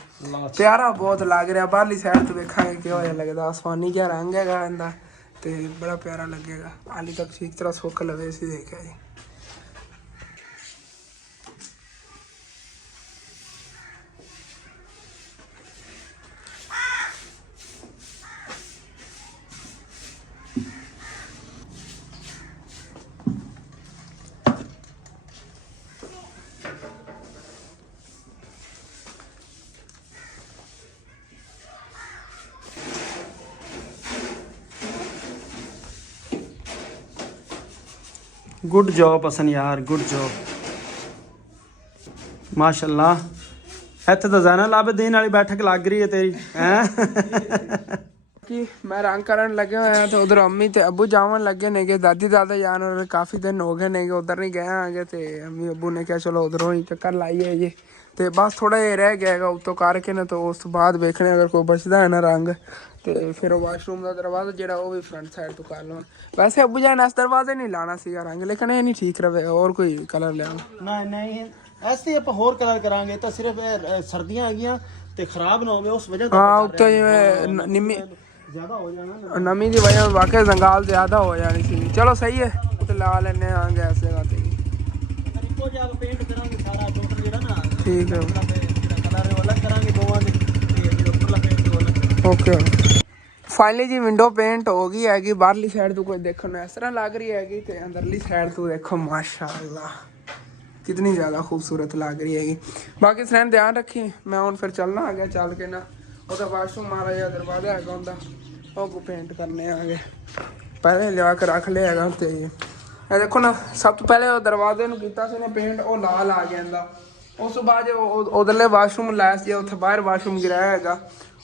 ਪਿਆਰਾ ਬਹੁਤ ਲੱਗ ਰਿਹਾ, ਬਾਹਰਲੀ ਸਾਈਡ ਤੋਂ ਵੇਖਾਂਗੇ ਕਿਹੋ ਜਿਹਾ ਲੱਗਦਾ, ਆਸਮਾਨੀ ਜਿਹਾ ਰੰਗ ਹੈਗਾ ਇਹਦਾ ਤੇ ਬੜਾ ਪਿਆਰਾ ਲੱਗੇਗਾ। ਹਾਲੀ ਤੱਕ ਠੀਕ ਤਰ੍ਹਾਂ ਸੁੱਕ ਲਵੇ ਸੀ, ਦੇਖਿਆ ਜੀ। गुड जॉब असन यार, गुड जॉब माशाल्लाह। ਇੱਥੇ ਤਾਂ ਜ਼ੈਨਲ ਆਬਦੀਨ ਵਾਲੀ ਬੈਠਕ ਲੱਗ ਰਹੀ ਹੈ ਤੇਰੀ ਹੈ। ਕਿ ਮੈਂ ਰੰਗ ਕਰਨ ਲੱਗੇ ਹੋਇਆ ਤੇ ਉਧਰ ਅੰਮੀ ਤੇ ਅੱਬੂ ਜਾਵਣ ਲੱਗੇ ਨੇਗੇ, ਦਾਦੀ ਦਾਦਾ ਜਾਨ ਔਰ ਕਾਫੀ ਦਿਨ ਹੋ ਗਏ ਨੇਗੇ ਉਧਰ ਨਹੀਂ ਗਏ ਆਂਗੇ, ਤੇ ਅੰਮੀ ਅੱਬੂ ਨੇ ਕਿਹਾ ਚਲੋ ਉਧਰੋਂ ਹੀ ਚੱਕਰ ਲਾਈਏ ਜੀ। ਤੇ ਬਸ ਥੋੜਾ ਜਿਹਾ ਰਹਿ ਗਿਆ ਹੈਗਾ ਉੱਤੋਂ ਕਰਕੇ ਨਾ, तो ਉਸ ਤੋਂ ਬਾਅਦ ਵੇਖਣੇ ਅਗਰ ਕੋਈ ਬਚਦਾ ਹੈ ਨਾ ਰੰਗ, ਤੇ ਫਿਰ ਵਾਸ਼ਰੂਮ ਦਾ ਦਰਵਾਜ਼ਾ ਜਿਹੜਾ ਉਹ ਵੀ ਫਰੰਟ ਸਾਈਡ ਤੋਂ ਕਰ ਲਵਾਂ। ਵੈਸੇ ਅੱਬੂ ਜਾਨ ਇਸ ਦਰਵਾਜ਼ੇ ਨਹੀਂ ਲਾਣਾ ਸੀਗਾ ਰੰਗ, ਲੇਕਿਨ ਇਹ ਨਹੀਂ ਠੀਕ ਰਵੇ, ਹੋਰ ਕੋਈ ਕਲਰ ਲਿਆ ਨਹੀਂ ਐਸੇ ਆਪਾਂ ਹੋਰ ਕਲਰ ਕਰਾਂਗੇ ਤਾਂ ਸਿਰਫ ਸਰਦੀਆਂ ਹੈਗੀਆਂ ਤੇ ਖਰਾਬ ਨਾ ਹੋਵੇ ਉਸ ਵਜ੍ਹਾ ਤੋਂ। ਹਾਂ ਉੱਤੇ ਜਿਵੇਂ ਨਿੰਮੀ ਜ਼ਿਆਦਾ ਹੋ ਜਾਣਾ, ਨਮੀ ਦੀ ਵਜ੍ਹਾ ਵਾਕਈ ਜੰਗਾਲ ਜ਼ਿਆਦਾ ਹੋ ਜਾਣੀ ਸੀ। ਚਲੋ ਸਹੀ ਹੈ, ਉੱਤੇ ਲਾ ਲੈਣੇ ਆ ਗੈਸ ਜਗ੍ਹਾ ਤੇ ਇੱਕੋ ਜਿਹਾ ਪੇਂਟ ਕਰਾਂਗੇ ਸਾਰਾ ਟੋਟਲ ਜਿਹੜਾ ਨਾ, ਠੀਕ ਹੈ ਜਿਹੜਾ ਕਲਰ ਉਹ ਅਲੱਗ ਕਰਾਂਗੇ ਦੋਵਾਂ ਦੇ, ਤੇ ਜਿਹੜਾ ਉੱਪਰਲਾ ਪੇਂਟ ਉਹ ਅਲੱਗ। ਓਕੇ ਫਾਈਨਲੀ ਜੀ ਵਿੰਡੋ ਪੇਂਟ ਹੋ ਗਈ ਹੈਗੀ, ਬਾਹਰਲੀ ਸਾਈਡ ਤੋਂ ਕੋਈ ਦੇਖਣ ਨੂੰ ਇਸ ਤਰ੍ਹਾਂ ਲੱਗ ਰਹੀ ਹੈਗੀ, ਤੇ ਅੰਦਰਲੀ ਸਾਈਡ ਤੋਂ ਦੇਖੋ ਮਾਸ਼ਾਅੱਲਾ ਕਿਤਨੀ ਜ਼ਿਆਦਾ ਖੂਬਸੂਰਤ ਲੱਗ ਰਹੀ ਹੈਗੀ। ਬਾਕੀ ਫਰੈਂਡ ਧਿਆਨ ਰੱਖੀ, ਮੈਂ ਹੁਣ ਫਿਰ ਚੱਲਣਾ ਆ ਗਿਆ, ਚੱਲ ਕੇ ਨਾ ਉਹਦਾ ਵਾਸ਼ਰੂਮ ਮਾਰਾ ਜਿਹਾ ਦਰਵਾਜ਼ਾ ਹੈਗਾ ਹੁੰਦਾ ਉਹ ਕੋ ਪੇਂਟ ਕਰਨੇ ਆਗੇ, ਪਹਿਲੇ ਲਿਆ ਕੇ ਰੱਖ ਲਿਆ ਹੈਗਾ। ਤੇ ਇਹ ਦੇਖੋ ਨਾ, ਸਭ ਤੋਂ ਪਹਿਲੇ ਉਹ ਦਰਵਾਜ਼ੇ ਨੂੰ ਕੀਤਾ ਸੀ ਨੇ ਪੇਂਟ, ਉਹ ਲਾਲ ਆ ਗਿਆ ਇਹਦਾ। ਉਸ ਤੋਂ ਬਾਅਦ ਉਧਰਲੇ ਵਾਸ਼ਰੂਮ ਲਾਇਆ ਸੀ, ਉੱਥੇ ਬਾਹਰ ਵਾਸ਼ਰੂਮ ਗਿਰਾਇਆ ਹੈਗਾ,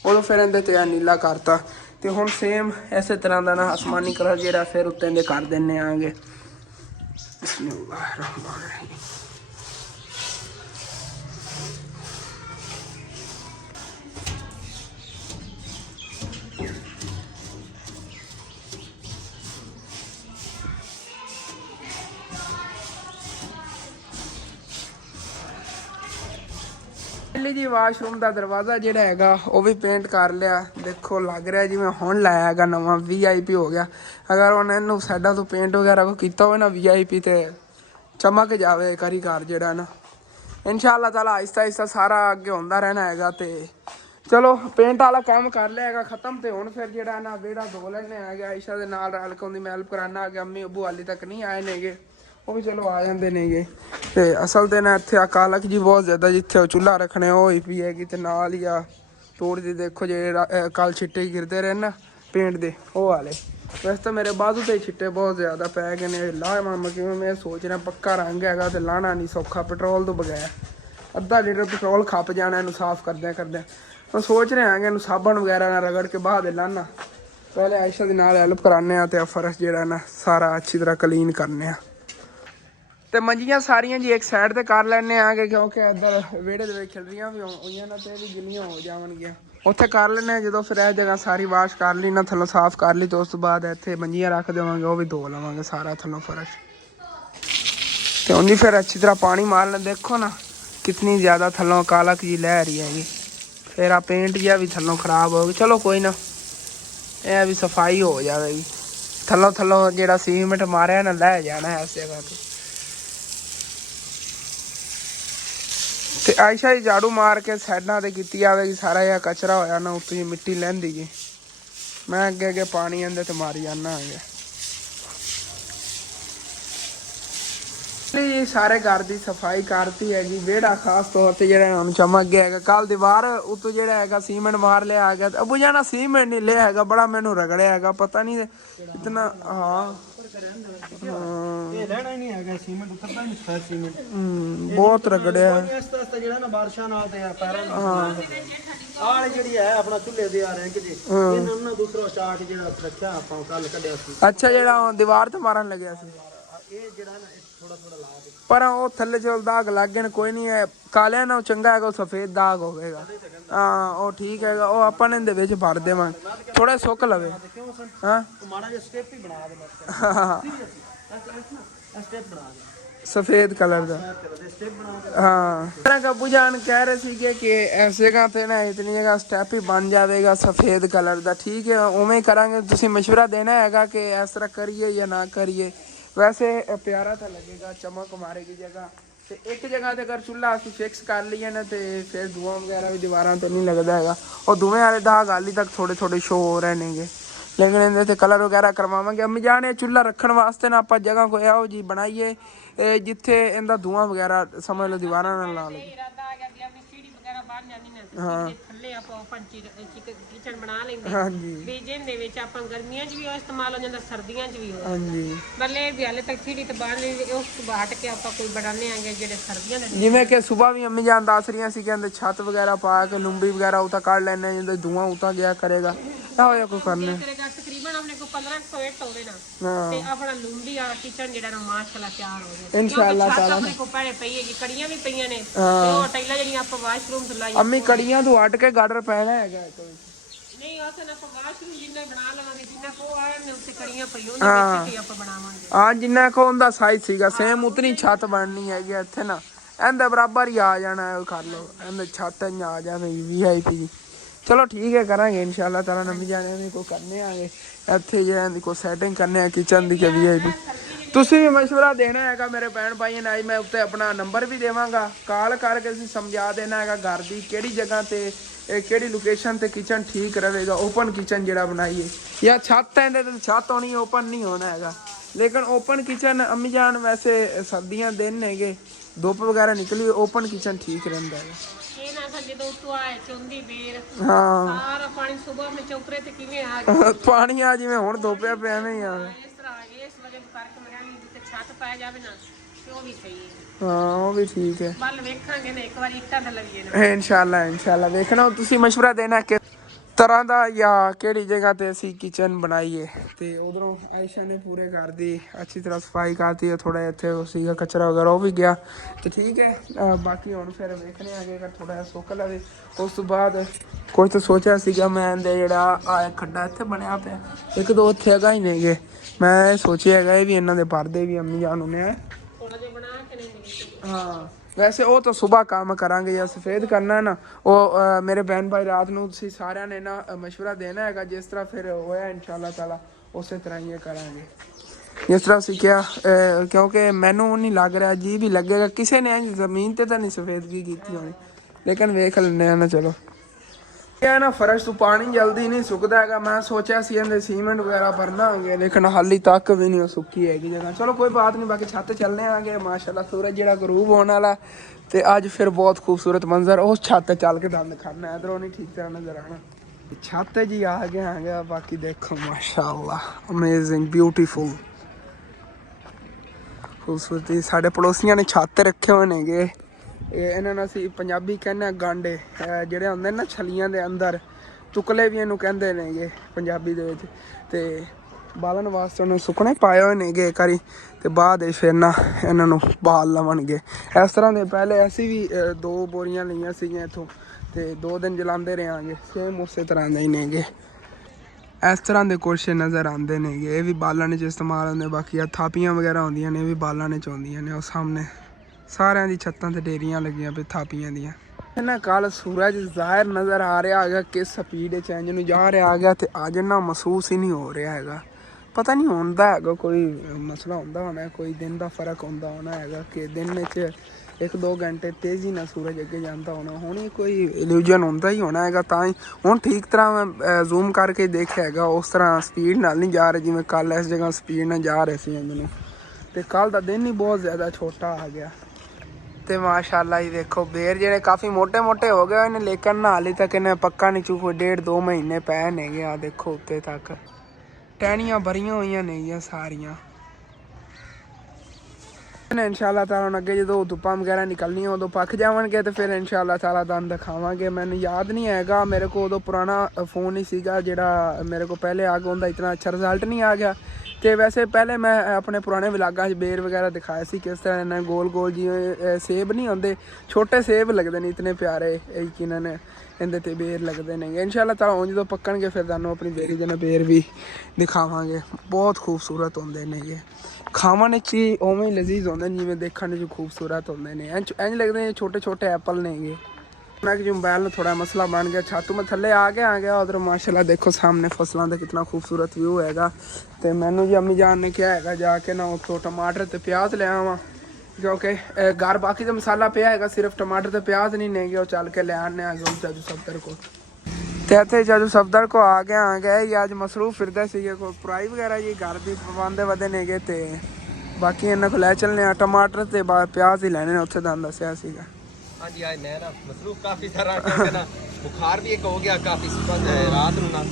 ਉਦੋਂ ਫਿਰ ਇਹਦੇ ਤੇ ਨੀਲਾ ਕਰਤਾ। ਤੇ ਹੁਣ ਸੇਮ ਇਸੇ ਤਰ੍ਹਾਂ ਦਾ ਨਾ ਆਸਮਾਨੀ ਕਲਰ ਜਿਹੜਾ ਫਿਰ ਉੱਤੇ ਦੇ ਕਰ ਦਿੰਨੇ ਆਂਗੇ। ਬਿਸਮਿल्लाह। ਜੀ ਵਾਸ਼ਰੂਮ ਦਾ ਦਰਵਾਜ਼ਾ ਜਿਹੜਾ ਹੈਗਾ ਉਹ ਵੀ ਪੇਂਟ ਕਰ ਲਿਆ, ਦੇਖੋ ਲੱਗ ਰਿਹਾ ਜਿਵੇਂ ਹੁਣ ਲਾਇਆ ਹੈਗਾ ਨਵਾਂ, VIP ਹੋ ਗਿਆ। ਅਗਰ ਉਹਨੇ ਇਹਨੂੰ ਸਾਈਡਾਂ ਤੋਂ ਪੇਂਟ ਵਗੈਰਾ ਕੋ ਕੀਤਾ ਹੋਵੇ ਨਾ VIP, ਤੇ ਚਮਕ ਜਾਵੇ ਕਾਰੀਗਰ ਜਿਹੜਾ ਨਾ। ਇਨਸ਼ਾਅੱਲਾ ਤਾਲਾ ਆਹਿਸਤਾ ਆਹਿਸਤਾ ਸਾਰਾ ਅੱਗੇ ਹੁੰਦਾ ਰਹਿਣਾ ਹੈਗਾ। ਤੇ ਚਲੋ ਪੇਂਟ ਵਾਲਾ ਕੰਮ ਕਰ ਲਿਆ ਹੈਗਾ ਖਤਮ, ਤੇ ਹੁਣ ਫਿਰ ਜਿਹੜਾ ਨਾ ਵਿਹੜਾ ਧੋ ਲੈਣੇ ਹੈਗਾ ਆਇਸ਼ਾ ਦੇ ਨਾਲ ਰਲ ਕੇ, ਉਹਦੀ ਮੈਂ ਹੈਲਪ ਕਰਾਉਣਾ ਹੈਗਾ। ਅੰਮੀ ਅੱਬੂ ਹਾਲੇ ਤੱਕ ਨਹੀਂ ਆਏ ਨੇਗੇ, ਉਹ ਵੀ ਚਲੋ ਆ ਜਾਂਦੇ ਨੇਗੇ। ਤੇ ਅਸਲ ਤੇ ਨਾ ਇੱਥੇ ਆ ਕਾਲਕ ਜੀ ਬਹੁਤ ਜ਼ਿਆਦਾ, ਜਿੱਥੇ ਉਹ ਚੁੱਲ੍ਹਾ ਰੱਖਣੇ ਉਹ ਹੋਈ ਪਈ ਹੈਗੀ, ਤੇ ਨਾਲ ਹੀ ਆ ਤੋੜ ਦੀ ਦੇਖੋ ਜਿਹੜੇ ਕੱਲ ਛਿੱਟੇ ਗਿਰਦੇ ਰਹੇ ਨਾ ਪੇਂਟ ਦੇ ਉਹ ਵਾਲੇ। ਵੈਸੇ ਤਾਂ ਮੇਰੇ ਬਾਜ਼ੂ ਤੇ ਛਿੱਟੇ ਬਹੁਤ ਜ਼ਿਆਦਾ ਪੈ ਗਏ ਨੇ, ਲਾਹ ਕਿਵੇਂ ਮੈਂ ਸੋਚ ਰਿਹਾ ਪੱਕਾ ਰੰਗ ਹੈਗਾ ਤੇ ਲਾਣਾ ਨਹੀਂ ਸੌਖਾ, ਪੈਟਰੋਲ ਤੋਂ ਬਗੈਰ ਅੱਧਾ ਲੀਟਰ ਪੈਟਰੋਲ ਖੱਪ ਜਾਣਾ ਇਹਨੂੰ ਸਾਫ਼ ਕਰਦਿਆਂ ਕਰਦਿਆਂ। ਮੈਂ ਸੋਚ ਰਿਹਾ ਹਾਂ ਕਿ ਇਹਨੂੰ ਸਾਬਣ ਵਗੈਰਾ ਨਾਲ ਰਗੜ ਕੇ ਬਾਹਰ ਦੇ ਲਾਣਾ, ਪਹਿਲੇ ਆਇਸ਼ਾ ਦੇ ਨਾਲ ਹੈਲਪ ਕਰਾਉਂਦੇ ਹਾਂ ਤੇ ਫਰਸ਼ ਜਿਹੜਾ ਨਾ ਸਾਰਾ ਅੱਛੀ ਤਰ੍ਹਾਂ ਕਲੀਨ ਕਰਨੇ ਆ। ਤੇ ਮੰਜੀਆਂ ਸਾਰੀਆਂ ਜੀ ਇੱਕ ਸਾਈਡ ਤੇ ਕਰ ਲੈਣੇ ਆਗੇ, ਕਿਉਂਕਿ ਇੱਧਰ ਵਿਹੜੇ ਦੇ ਵਿੱਚ ਖਿਲਰੀਆਂ ਵੀ ਹੋਈਆਂ ਨਾ ਤੇ ਇਹ ਵੀ ਗਿੱਲੀਆਂ ਹੋ ਜਾਵਣਗੀਆਂ, ਉੱਥੇ ਕਰ ਲੈਣੇ ਆ। ਜਦੋਂ ਫਿਰ ਇਹ ਜਗ੍ਹਾ ਸਾਰੀ ਵਾਸ਼ ਕਰ ਲਈ ਨਾ, ਥੱਲੋਂ ਸਾਫ਼ ਕਰ ਲਈ, ਤੇ ਉਸ ਤੋਂ ਬਾਅਦ ਇੱਥੇ ਮੰਜੀਆਂ ਰੱਖ ਦੇਵਾਂਗੇ, ਉਹ ਵੀ ਧੋ ਲਵਾਂਗੇ ਸਾਰਾ ਥੱਲੋਂ ਫਰਸ਼। ਤੇ ਉਹਦੀ ਫਿਰ ਅੱਛੀ ਤਰ੍ਹਾਂ ਪਾਣੀ ਮਾਰ ਲੈਂ, ਦੇਖੋ ਨਾ ਕਿਤਨੀ ਜ਼ਿਆਦਾ ਥੱਲੋਂ ਕਾਲਕ ਜੀ ਲੈ ਰਹੀ ਹੈਗੀ। ਫਿਰ ਆ ਪੇਂਟ ਜਿਹਾ ਵੀ ਥੱਲੋਂ ਖ਼ਰਾਬ ਹੋ ਗਿਆ, ਚਲੋ ਕੋਈ ਨਾ ਇਹ ਵੀ ਸਫਾਈ ਹੋ ਜਾਵੇਗੀ। ਥੱਲੋਂ ਜਿਹੜਾ ਸੀਮੈਂਟ ਮਾਰਿਆ ਨਾ ਲੈ ਜਾਣਾ ਇਸ ਜਗ੍ਹਾ ਤੋਂ। ਤੇ ਆਇਸ਼ਾ ਜੀ ਝਾੜੂ ਮਾਰ ਕੇ ਸਾਈਡਾਂ ਤੇ ਕੀਤੀ ਜਾਵੇਗੀ, ਸਾਰਾ ਜਿਹਾ ਕਚਰਾ ਹੋਇਆ ਨਾ ਉੱਤੇ ਮਿੱਟੀ ਲੈਂਦੀ ਜੀ, ਮੈਂ ਅੱਗੇ ਅੱਗੇ ਪਾਣੀ ਆਂਦੇ ਤੇ ਮਾਰੀ ਜਾਣਾ ਹੈਗਾ। ਸਾਰੇ ਘਰ ਦੀ ਸਫਾਈ ਕਰਤੀ ਹੈਗੀ। ਵਿਹੜਾ ਖਾਸ ਤੌਰ ਤੇ ਜਿਹੜਾ ਹੁਣ ਚਮਕ ਗਿਆ ਹੈਗਾ। ਕੱਲ ਦੀਵਾਰ ਉੱਤੋਂ ਜਿਹੜਾ ਹੈਗਾ ਸੀਮੈਂਟ ਮਾਰ ਲਿਆ ਹੈਗਾ। ਅਬੂ ਜਾਨਾ ਸੀਮੈਂਟ ਨਹੀਂ ਲਿਆ ਹੈਗਾ, ਬੜਾ ਮੈਨੂੰ ਰਗੜਿਆ ਹੈਗਾ, ਪਤਾ ਨਹੀਂ ਇਤਨਾ। ਹਾਂ ਇਹ ਰਹਿਣਾ ਹੀ ਨਹੀਂ ਹੈਗਾ ਸੀਮੈਂਟ, ਉਤਰਦਾ ਨਹੀਂ ਹੈ ਸੀਮੈਂਟ। ਬਹੁਤ ਰਗੜਿਆ ਜਿਹੜਾ ਨਾ ਬਾਰਿਸ਼ਾਂ ਨਾਲ ਤੇ ਪੈਰਾਂ ਨਾਲ ਆਹ ਜਿਹੜੀ ਹੈ ਆਪਣਾ ਚੁੱਲ੍ਹੇ ਦੇ ਆ ਰਹੇ ਕਿ ਜੀ ਇਹਨਾਂ ਨੂੰ ਦੂਸਰਾ ਚਾਟ ਜਿਹੜਾ ਰੱਖਿਆ ਆਪਾਂ ਕੱਲ ਕੱਢਿਆ ਸੀ। ਅੱਛਾ, ਜਿਹੜਾ ਦੀਵਾਰ ਤੇ ਮਾਰਨ ਲੱਗਿਆ ਸੀ ਇਹ ਜਿਹੜਾ ਨਾ ਥੋੜਾ ਥੋੜਾ ਲਾ ਦੇ, ਪਰ ਉਹ ਥੱਲੇ ਚੋਲ ਦਾਗ ਲੱਗ ਗਏ ਨੇ। ਕੋਈ ਨਹੀਂ ਹੈ, ਕਾਲਿਆਂ ਨਾਲ ਚੰਗਾ ਹੈਗਾ, ਉਹ ਸਫੇਦ ਦਾਗ ਹੋਵੇਗਾ। ਹਾਂ ਉਹ ਠੀਕ ਹੈਗਾ, ਉਹ ਆਪਾਂ ਨੇ ਇਹਦੇ ਵਿੱਚ ਭਰ ਦੇਵਾਂਗੇ, ਥੋੜਾ ਸੁੱਕ ਲਵੇ। ਹਾਂ ਮਾੜਾ ਜਿਹਾ ਸਟੈਪ ਹੀ ਬਣਾ ਦੇ ਬਸ। ਸਟੈਪ ਬਣਾ ਦੇ ਸਫੇਦ ਕਲਰ ਦਾ। ਹਾਂ ਕੱਬੂ ਜਾਨ ਕਹਿ ਰਹੇ ਸੀਗੇ ਕਿ ਇਸ ਜਗ੍ਹਾ ਤੇ ਨਾ ਇਤਨੀ ਜਗ੍ਹਾ ਸਟੈਪ ਹੀ ਬਣ ਜਾਵੇਗਾ ਸਫੇਦ ਕਲਰ ਦਾ। ਠੀਕ ਹੈ, ਉਵੇਂ ਹੀ ਕਰਾਂਗੇ। ਤੁਸੀਂ ਮਸ਼ਵਰਾ ਦੇਣਾ ਹੈਗਾ ਕਿ ਇਸ ਤਰ੍ਹਾਂ ਕਰੀਏ ਜਾਂ ਨਾ ਕਰੀਏ। ਵੈਸੇ ਪਿਆਰਾ ਤਾਂ ਲੱਗੇਗਾ, ਚਮਕ ਮਾਰੇਗੀ ਜਗ੍ਹਾ। ਤੇ ਇੱਕ ਜਗ੍ਹਾ ਤੇ ਅਗਰ ਚੁੱਲ੍ਹਾ ਅਸੀਂ ਫਿਕਸ ਕਰ ਲਈਏ ਨਾ ਤੇ ਫਿਰ ਧੂਆਂ ਵਗੈਰਾ ਵੀ ਦੀਵਾਰਾਂ ਤੇ ਨਹੀਂ ਲੱਗਦਾ ਹੈਗਾ। ਉਹ ਧੂਏ ਵਾਲੇ ਦਾਗ ਹਾਲੀ ਤੱਕ ਥੋੜੇ ਥੋੜੇ ਸ਼ੋ ਹੋ ਰਹੇ ਨੇਗੇ, ਲੇਕਿਨ ਇਹਦੇ ਤੇ ਕਲਰ ਵਗੈਰਾ ਕਰਵਾਵਾਂਗੇ। ਅੰਮੀ ਜਾਨ ਇਹ ਚੁੱਲ੍ਹਾ ਰੱਖਣ ਵਾਸਤੇ ਨਾ ਆਪਾਂ ਜਗ੍ਹਾ ਕੋਈ ਇਹੋ ਜਿਹੀ ਬਣਾਈਏ ਜਿੱਥੇ ਇਹਦਾ ਧੂਆਂ ਵਗੈਰਾ ਸਮਝ ਲਓ ਦੀਵਾਰਾਂ ਨਾਲ ਲਾ ਲਏ। ਹਾਂ ਥੱਲੇ ਆਪਾਂ ਓਪਨ ਕਿਚਨ ਬਣਾ ਲੈਂਦੇ ਹਾਂਜੀ ਵੀ ਜਿਹਦੇ ਵਿੱਚ ਆਪਾਂ ਗਰਮੀਆਂ 'ਚ ਵੀ ਉਹ ਇਸਤੇਮਾਲ ਹੋ ਜਾਂਦਾ, ਸਰਦੀਆਂ 'ਚ ਵੀ ਹੋ ਜਾਂਦਾ। ਹਾਂਜੀ ਮਤਲਬ ਵੀ ਹਾਲੇ ਤੱਕ ਸੀੜੀ ਤੇ ਬਾਹਰ ਲਈ ਉਸ ਤੋਂ ਹਟ ਕੇ ਆਪਾਂ ਕੋਈ ਬਣਾਉਂਦੇ ਆਂਗੇ ਜਿਹੜੇ ਸਰਦੀਆਂ ਦੇ। ਜਿਵੇਂ ਕਿ ਸਵੇਰ ਵੀ ਅੰਮੀ ਜਾਨ ਦੱਸ ਰਹੀਆਂ ਸੀ, ਕਹਿੰਦੇ ਛੱਤ ਵਗੈਰਾ ਪਾ ਕੇ ਲੰਬੀ ਵਗੈਰਾ ਉਤਾ ਕੱਢ ਲੈਣੇ, ਜਿੰਦੇ ਧੂਆਂ ਉਤਾ ਗਿਆ ਕਰੇਗਾ। ਇਹੋ ਜਿਹਾ ਕੋਈ ਕਰਨਾ ਤਕਰੀਬਨ ਆਪਣੇ ਕੋਲ 1500 ਇੱਟ ਹੋਵੇ ਨਾ ਹਾਂ ਤੇ ਆਪਣਾ ਲੰਬੀ ਵਾਲਾ ਕਿਚਨ ਜਿਹੜਾ ਨਾ ਮਾਸ਼ਾਅੱਲਾ ਤਿਆਰ ਹੋ ਜਾਏ ਇਨਸ਼ਾਅੱਲਾ ਤਾਲਾ। ਆਪਣੇ ਕੋਲ ਪਹਿਲੇ ਪਈ ਹੈਗੀ, ਕੜੀਆਂ ਵੀ ਪਈਆਂ ਨੇ ਤੇ ਉਹ ਟਾਈਲਾਂ ਜਿਹੜੀਆਂ ਆਪਾਂ ਵਾਸ਼ਰੂਮ ਤੋਂ ਲਾਈ ਅੰਮੀ ਕੜੀਆਂ ਤੋਂ ਹਟ ਕੇ ਗਾਡਰ ਪੈਣਾ ਹੈਗਾ ਨਹੀਂ। ਉਹ ਤਾਂ ਆਪਾਂ ਵਾਸ਼ਰੂਮ ਜਿੰਨਾ ਬਣਾ ਲਵਾਂਗੇ, ਜਿੰਨਾ ਕੋ ਆਇਆ ਨੇ ਉੱਤੇ ਕੜੀਆਂ ਪਈ ਉਹਦੇ ਵਿੱਚ ਹੀ ਆਪਾਂ ਬਣਾਵਾਂਗੇ। ਹਾਂ ਜਿੰਨਾ ਕੋ ਉਹਦਾ ਸਾਈਜ਼ ਸੀਗਾ ਸੇਮ ਉਤਨੀ ਛੱਤ ਬਣਨੀ ਹੈਗੀ ਇੱਥੇ ਨਾ। ਇਹਦੇ ਬਰਾਬਰ ਹੀ ਆ ਜਾਣਾ, ਉਹ ਕਰ ਲਓ ਇਹਦੇ ਛੱਤ ਹੀ ਆ ਜਾਵੇ VIP। ਚਲੋ ਠੀਕ ਹੈ, ਕਰਾਂਗੇ ਇਨਸ਼ਾਅੱਲਾ ਤਾਲਾ। ਨਵੀਂ ਜਾਣੇ ਦੀ ਕੋਈ ਕਰਨੇ ਆਗੇ ਇੱਥੇ ਜਿਹੜਾ ਦੀ ਕੋਈ ਸੈਟਿੰਗ ਕਰਨੇ ਆ ਕਿਚਨ ਦੀ ਕਿ VIP। ਤੁਸੀਂ ਵੀ ਮਸ਼ਵਰਾ ਦੇਣਾ ਹੈਗਾ ਮੇਰੇ ਭੈਣ ਭਾਈਆਂ ਨਾਲ। ਮੈਂ ਉੱਤੇ ਆਪਣਾ ਨੰਬਰ ਵੀ ਦੇਵਾਂਗਾ, ਕਾਲ ਕਰਕੇ ਤੁਸੀਂ ਸਮਝਾ ਦੇਣਾ ਹੈਗਾ ਘਰ ਦੀ ਕਿਹੜੀ ਜਗ੍ਹਾ ਤੇ ਕਿਹੜੀ ਲੋਕੇਸ਼ਨ ਤੇ ਕਿਚਨ ਠੀਕ ਰਹੇਗਾ। ਓਪਨ ਕਿਚਨ ਜਿਹੜਾ ਬਣਾਈਏ ਜਾਂ ਛੱਤ ਇਹਦੇ ਤੇ ਛੱਤ ਹੋਣੀ, ਓਪਨ ਨਹੀਂ ਹੋਣਾ ਹੈਗਾ। ਲੇਕਿਨ ਓਪਨ ਕਿਚਨ ਅੰਮੀ ਜਾਨ ਵੈਸੇ ਸਰਦੀਆਂ ਦਿਨ ਹੈਗੇ, ਧੁੱਪ ਵਗੈਰਾ ਨਿਕਲੀ, ਓਪਨ ਕਿਚਨ ਠੀਕ ਰਹਿੰਦਾ ਹੈ। ਹਾਂ ਸਾਰਾ ਪਾਣੀ ਸਵੇਰ ਮੇ ਚੌਕਰੇ ਤੇ ਕਿਵੇਂ ਆ ਗਿਆ ਪਾਣੀ ਆ ਜਿਵੇਂ ਹੁਣ ਧੋਪਿਆ ਪਿਆ ਐਵੇਂ ਹੀ ਆ। ਇਸ ਤਰ੍ਹਾਂ ਇਸ ਵਜ੍ਹਾ ਕਰਕੇ ਮੇਰਾ ਵੀ ਜਿੱਥੇ ਛੱਤ ਪੈ ਜਾਵੇ ਨਾ ਤੇ ਉਹ ਵੀ ਸਹੀ ਹੈ। ਹਾਂ ਉਹ ਵੀ ਠੀਕ ਹੈ। ਵੱਲ ਵੇਖਾਂਗੇ ਨਾ ਇੱਕ ਵਾਰੀ ਇੱਟਾਂ ਤੇ ਲੱਗੀਏ ਨਾ ਇਨਸ਼ਾਅੱਲਾ ਵੇਖਣਾ। ਤੁਸੀਂ ਮਸ਼ਵਰਾ ਦੇਣਾ ਕਿ ਤਰ੍ਹਾਂ ਦਾ ਜਾਂ ਕਿਹੜੀ ਜਗ੍ਹਾ ਤੇ ਅਸੀਂ ਕਿਚਨ ਬਣਾਈਏ। ਤੇ ਉਧਰੋਂ ਆਇਸ਼ਾ ਨੇ ਪੂਰੇ ਘਰ ਦੀ ਅੱਛੀ ਤਰ੍ਹਾਂ ਸਫਾਈ ਕਰਤੀ ਹੈ। ਥੋੜਾ ਇੱਥੇ ਉਹ ਸੀਗਾ ਕਚਰਾ ਵਗੈਰਾ ਉਹ ਵੀ ਗਿਆ ਤੇ ਠੀਕ ਹੈ। ਬਾਕੀ ਹੁਣ ਫਿਰ ਵੇਖਣੇ ਆ ਕਿ ਥੋੜਾ ਜਿਹਾ ਸੁੱਕ ਲਵੇ। ਉਸ ਤੋਂ ਬਾਅਦ ਕੁਝ ਤਾਂ ਸੋਚਿਆ ਸੀਗਾ ਮੈਂ ਜਿਹੜਾ ਆ ਖੱਡਾ ਇੱਥੇ ਬਣਿਆ ਪਿਆ, ਇੱਕ ਦੋ ਉੱਥੇ ਹੈਗਾ ਹੀ ਨੇਗੇ। ਮੈਂ ਸੋਚਿਆ ਹੈਗਾ ਇਹ ਵੀ ਇਹਨਾਂ ਦੇ ਪਰਦੇ ਵੀ ਅੰਮੀ ਜਾਨ ਨੇ। ਹਾਂ ਵੈਸੇ ਉਹ ਤਾਂ ਸੁਬਾਹ ਕੰਮ ਕਰਾਂਗੇ ਜਾਂ ਸਫੇਦ ਕਰਨਾ ਨਾ। ਉਹ ਮੇਰੇ ਭੈਣ ਭਾਈ ਰਾਤ ਨੂੰ ਤੁਸੀਂ ਸਾਰਿਆਂ ਨੇ ਨਾ ਮਸ਼ਵਰਾ ਦੇਣਾ ਹੈਗਾ। ਜਿਸ ਤਰ੍ਹਾਂ ਫਿਰ ਹੋਇਆ ਇਨਸ਼ਾਅੱਲਾ ਤਾਲਾ ਉਸੇ ਤਰ੍ਹਾਂ ਹੀ ਕਰਾਂਗੇ ਜਿਸ ਤਰ੍ਹਾਂ ਅਸੀਂ ਕਿਹਾ। ਕਿਉਂਕਿ ਮੈਨੂੰ ਨਹੀਂ ਲੱਗ ਰਿਹਾ ਜੀ ਵੀ ਲੱਗੇਗਾ ਕਿਸੇ ਨੇ ਜ਼ਮੀਨ ਤੇ ਤਾਂ ਨਹੀਂ ਸਫੇਦਗੀ ਕੀਤੀ ਹੋਣੀ, ਲੇਕਿਨ ਵੇਖ ਲੈਂਦੇ ਆ ਨਾ। ਚਲੋ ਇਹ ਨਾ ਫਰਸ਼ ਤੋਂ ਪਾਣੀ ਜਲਦੀ ਨਹੀਂ ਸੁੱਕਦਾ ਹੈਗਾ। ਮੈਂ ਸੋਚਿਆ ਸੀ ਇਹਦੇ ਸੀਮੈਂਟ ਵਗੈਰਾ ਭਰਨਾ ਹੋਗੇ, ਲੇਕਿਨ ਹਾਲੀ ਤੱਕ ਵੀ ਨਹੀਂ ਸੁੱਕੀ ਹੈਗੀ ਜਗ੍ਹਾ। ਚਲੋ ਕੋਈ ਬਾਤ ਨਹੀਂ, ਬਾਕੀ ਛੱਤ ਚੱਲਨੇ ਆਗੇ। ਮਾਸ਼ਾਅੱਲਾ ਸੂਰਜ ਜਿਹੜਾ ਗਰੂਬ ਹੋਣ ਵਾਲਾ ਤੇ ਅੱਜ ਫਿਰ ਬਹੁਤ ਖੂਬਸੂਰਤ ਮੰਜ਼ਰ ਉਸ ਛੱਤ ਤੇ ਚੱਲ ਕੇ ਤੁਹਾਨੂੰ ਦਿਖਾਣਾ। ਇਧਰੋਂ ਨਹੀਂ ਠੀਕ ਤਰ੍ਹਾਂ ਨਜ਼ਰ ਆਣਾ। ਛੱਤ ਜੀ ਆ ਗਿਆ। ਬਾਕੀ ਦੇਖੋ ਮਾਸ਼ਾਅੱਲਾ ਅਮੇਜ਼ਿੰਗ ਬਿਊਟੀਫੁਲ ਖੂਬਸੂਰਤੀ। ਸਾਡੇ ਪੜੋਸੀਆਂ ਨੇ ਛੱਤ ਰੱਖੇ ਹੋਏ ਨੇਗੇ। ਇਹਨਾਂ ਨੂੰ ਅਸੀਂ ਪੰਜਾਬੀ ਕਹਿੰਦੇ ਹਾਂ ਗਾਂਡੇ, ਜਿਹੜੇ ਹੁੰਦੇ ਨੇ ਨਾ ਛਲੀਆਂ ਦੇ ਅੰਦਰ, ਤੁਕਲੇ ਵੀ ਇਹਨੂੰ ਕਹਿੰਦੇ ਨੇਗੇ ਪੰਜਾਬੀ ਦੇ ਵਿੱਚ। ਤੇ ਬਾਲਣ ਵਾਸਤੇ ਉਹਨੂੰ ਸੁੱਕਣੇ ਪਾਏ ਹੋਏ ਨੇਗੇ ਇੱਕ ਵਾਰੀ, ਤੇ ਬਾਅਦ ਫਿਰ ਨਾ ਇਹਨਾਂ ਨੂੰ ਬਾਲ ਲਵਣਗੇ ਇਸ ਤਰ੍ਹਾਂ ਦੇ। ਪਹਿਲੇ ਅਸੀਂ ਵੀ 2 ਬੋਰੀਆਂ ਲਈਆਂ ਸੀਗੀਆਂ ਇੱਥੋਂ ਤੇ 2 ਦਿਨ ਜਲਾਉਂਦੇ ਰਹਾਂਗੇ। ਸੇਮ ਉਸੇ ਤਰ੍ਹਾਂ ਦੇ ਹੀ ਨੇਗੇ। ਇਸ ਤਰ੍ਹਾਂ ਦੇ ਕੁਛ ਨਜ਼ਰ ਆਉਂਦੇ ਨੇਗੇ। ਇਹ ਵੀ ਬਾਲਣ 'ਚ ਇਸਤੇਮਾਲ ਹੁੰਦੇ। ਬਾਕੀ ਆ ਥਾਪੀਆਂ ਵਗੈਰਾ ਹੁੰਦੀਆਂ ਨੇ, ਇਹ ਵੀ ਬਾਲਣ 'ਚ ਆਉਂਦੀਆਂ ਨੇ। ਉਹ ਸਾਹਮਣੇ ਸਾਰਿਆਂ ਦੀ ਛੱਤਾਂ ਤੇ ਢੇਰੀਆਂ ਲੱਗੀਆਂ ਪਈ ਥਾਪੀਆਂ ਦੀਆਂ। ਨਾ ਕੱਲ ਸੂਰਜ ਜ਼ਾਹਿਰ ਨਜ਼ਰ ਆ ਰਿਹਾ ਹੈਗਾ ਕਿਸ ਸਪੀਡ 'ਚ ਇੰਜ ਨੂੰ ਜਾ ਰਿਹਾ ਹੈਗਾ, ਤੇ ਅੱਜ ਨਾ ਮਹਿਸੂਸ ਹੀ ਨਹੀਂ ਹੋ ਰਿਹਾ ਹੈਗਾ। ਪਤਾ ਨਹੀਂ ਹੁੰਦਾ ਹੈਗਾ ਕੋਈ ਮਸਲਾ ਹੁੰਦਾ ਹੋਣਾ, ਕੋਈ ਦਿਨ ਦਾ ਫਰਕ ਹੁੰਦਾ ਹੋਣਾ ਹੈਗਾ ਕਿ ਦਿਨ 'ਚ 1-2 ਘੰਟੇ ਤੇਜ਼ੀ ਨਾਲ ਸੂਰਜ ਅੱਗੇ ਜਾਂਦਾ ਹੋਣਾ, ਹੁਣ ਹੀ ਕੋਈ ਇਲੂਜਨ ਹੁੰਦਾ ਹੀ ਹੋਣਾ ਹੈਗਾ। ਤਾਂ ਹੀ ਹੁਣ ਠੀਕ ਤਰ੍ਹਾਂ ਮੈਂ ਜ਼ੂਮ ਕਰਕੇ ਦੇਖਿਆ ਹੈਗਾ, ਉਸ ਤਰ੍ਹਾਂ ਸਪੀਡ ਨਾਲ ਨਹੀਂ ਜਾ ਰਹੇ ਜਿਵੇਂ ਕੱਲ ਇਸ ਜਗ੍ਹਾ ਸਪੀਡ ਨਾਲ ਜਾ ਰਹੇ ਸੀ ਮੈਨੂੰ। ਤੇ ਕੱਲ ਦਾ ਦਿਨ ਹੀ ਬਹੁਤ ਜ਼ਿਆਦਾ ਛੋਟਾ ਆ ਗਿਆ। ਤੇ ਮਾਸ਼ਾਅੱਲਾ ਹੀ ਦੇਖੋ ਬੇਰ ਜਿਹੜੇ ਕਾਫੀ ਮੋਟੇ ਮੋਟੇ ਹੋ ਗਏ ਨੇ, ਲੇਕਿਨ ਹਾਲੇ ਤੱਕ ਇਹਨੇ ਪੱਕਾ ਨਹੀਂ ਚੁੱਕੋ, 1.5-2 ਮਹੀਨੇ ਪੈ ਨੇਗੇ। ਆ ਦੇਖੋ ਉੱਤੇ ਤੱਕ ਟਹਿਣੀਆਂ ਭਰੀਆਂ ਹੋਈਆਂ ਨੇਗੀਆਂ ਸਾਰੀਆਂ। इंशाल्लाह ताला अगे जो धुप्पा वगैरह निकलनियां उदों पक जावणगे तो फिर इंशाल्लाह ताला तुहानूं दिखावांगे। मैनूं याद नहीं हैगा, मेरे को उदों पुराना फोन ही सीगा जिहड़ा मेरे को पहले आ गया, उनका इतना अच्छा रिजल्ट नहीं आ गया। तो वैसे पहले मैं अपने पुराने व्लॉगां च बेर वगैरह दिखाए सी किस तरह इन्हें गोल गोल जिवें सेब नहीं होंदे, छोटे सेब लगदे ने इतने प्यारे, यकीनन इहदे ते बेर लगदे ने। इंशाल्लाह ताला उंज जो पक्कणगे फिर तुहानूं अपनी बेरी दे बेर भी दिखावांगे। बहुत खूबसूरत होंदे ने ये, खावन च उवें ही लजीज होंदे ने जिवें देखण च खूबसूरत होंदे ने। इंज लगदे ने छोटे छोटे एप्पल नेगे। मैं कि मोबाइल में थोड़ा मसला बन गया, छत में थल्ले आ गया उधर माशाल्लाह देखो सामने फसलों का कितना खूबसूरत व्यू हैगा। तो मैनू जी अम्मी जान ने क्या है जाके ना उत्थों टमाटर तो प्याज ले आवा, क्योंकि घर बाकी तो मसाला पिया है, सिर्फ टमाटर तो प्याज नहीं नेगे, वो चल के ले आने चाचू सफदर को। तो इतने चाचू सफदर को आ गए ये अज मसरूफ फिरदे सीगे, कोई पराई वगैरह जी घर की पाबंदे वधे नेगे। तो बाकी इन्होंने को लै चलने टमाटर तो प्याज ही लैने उत्थे दन दसिया सीगा। हाँ जी, आज मैं ना मसरूफ काफ़ी सारा क्योंकि ना बुखार भी एक हो गया काफ़ी सुबह रात नूं ना,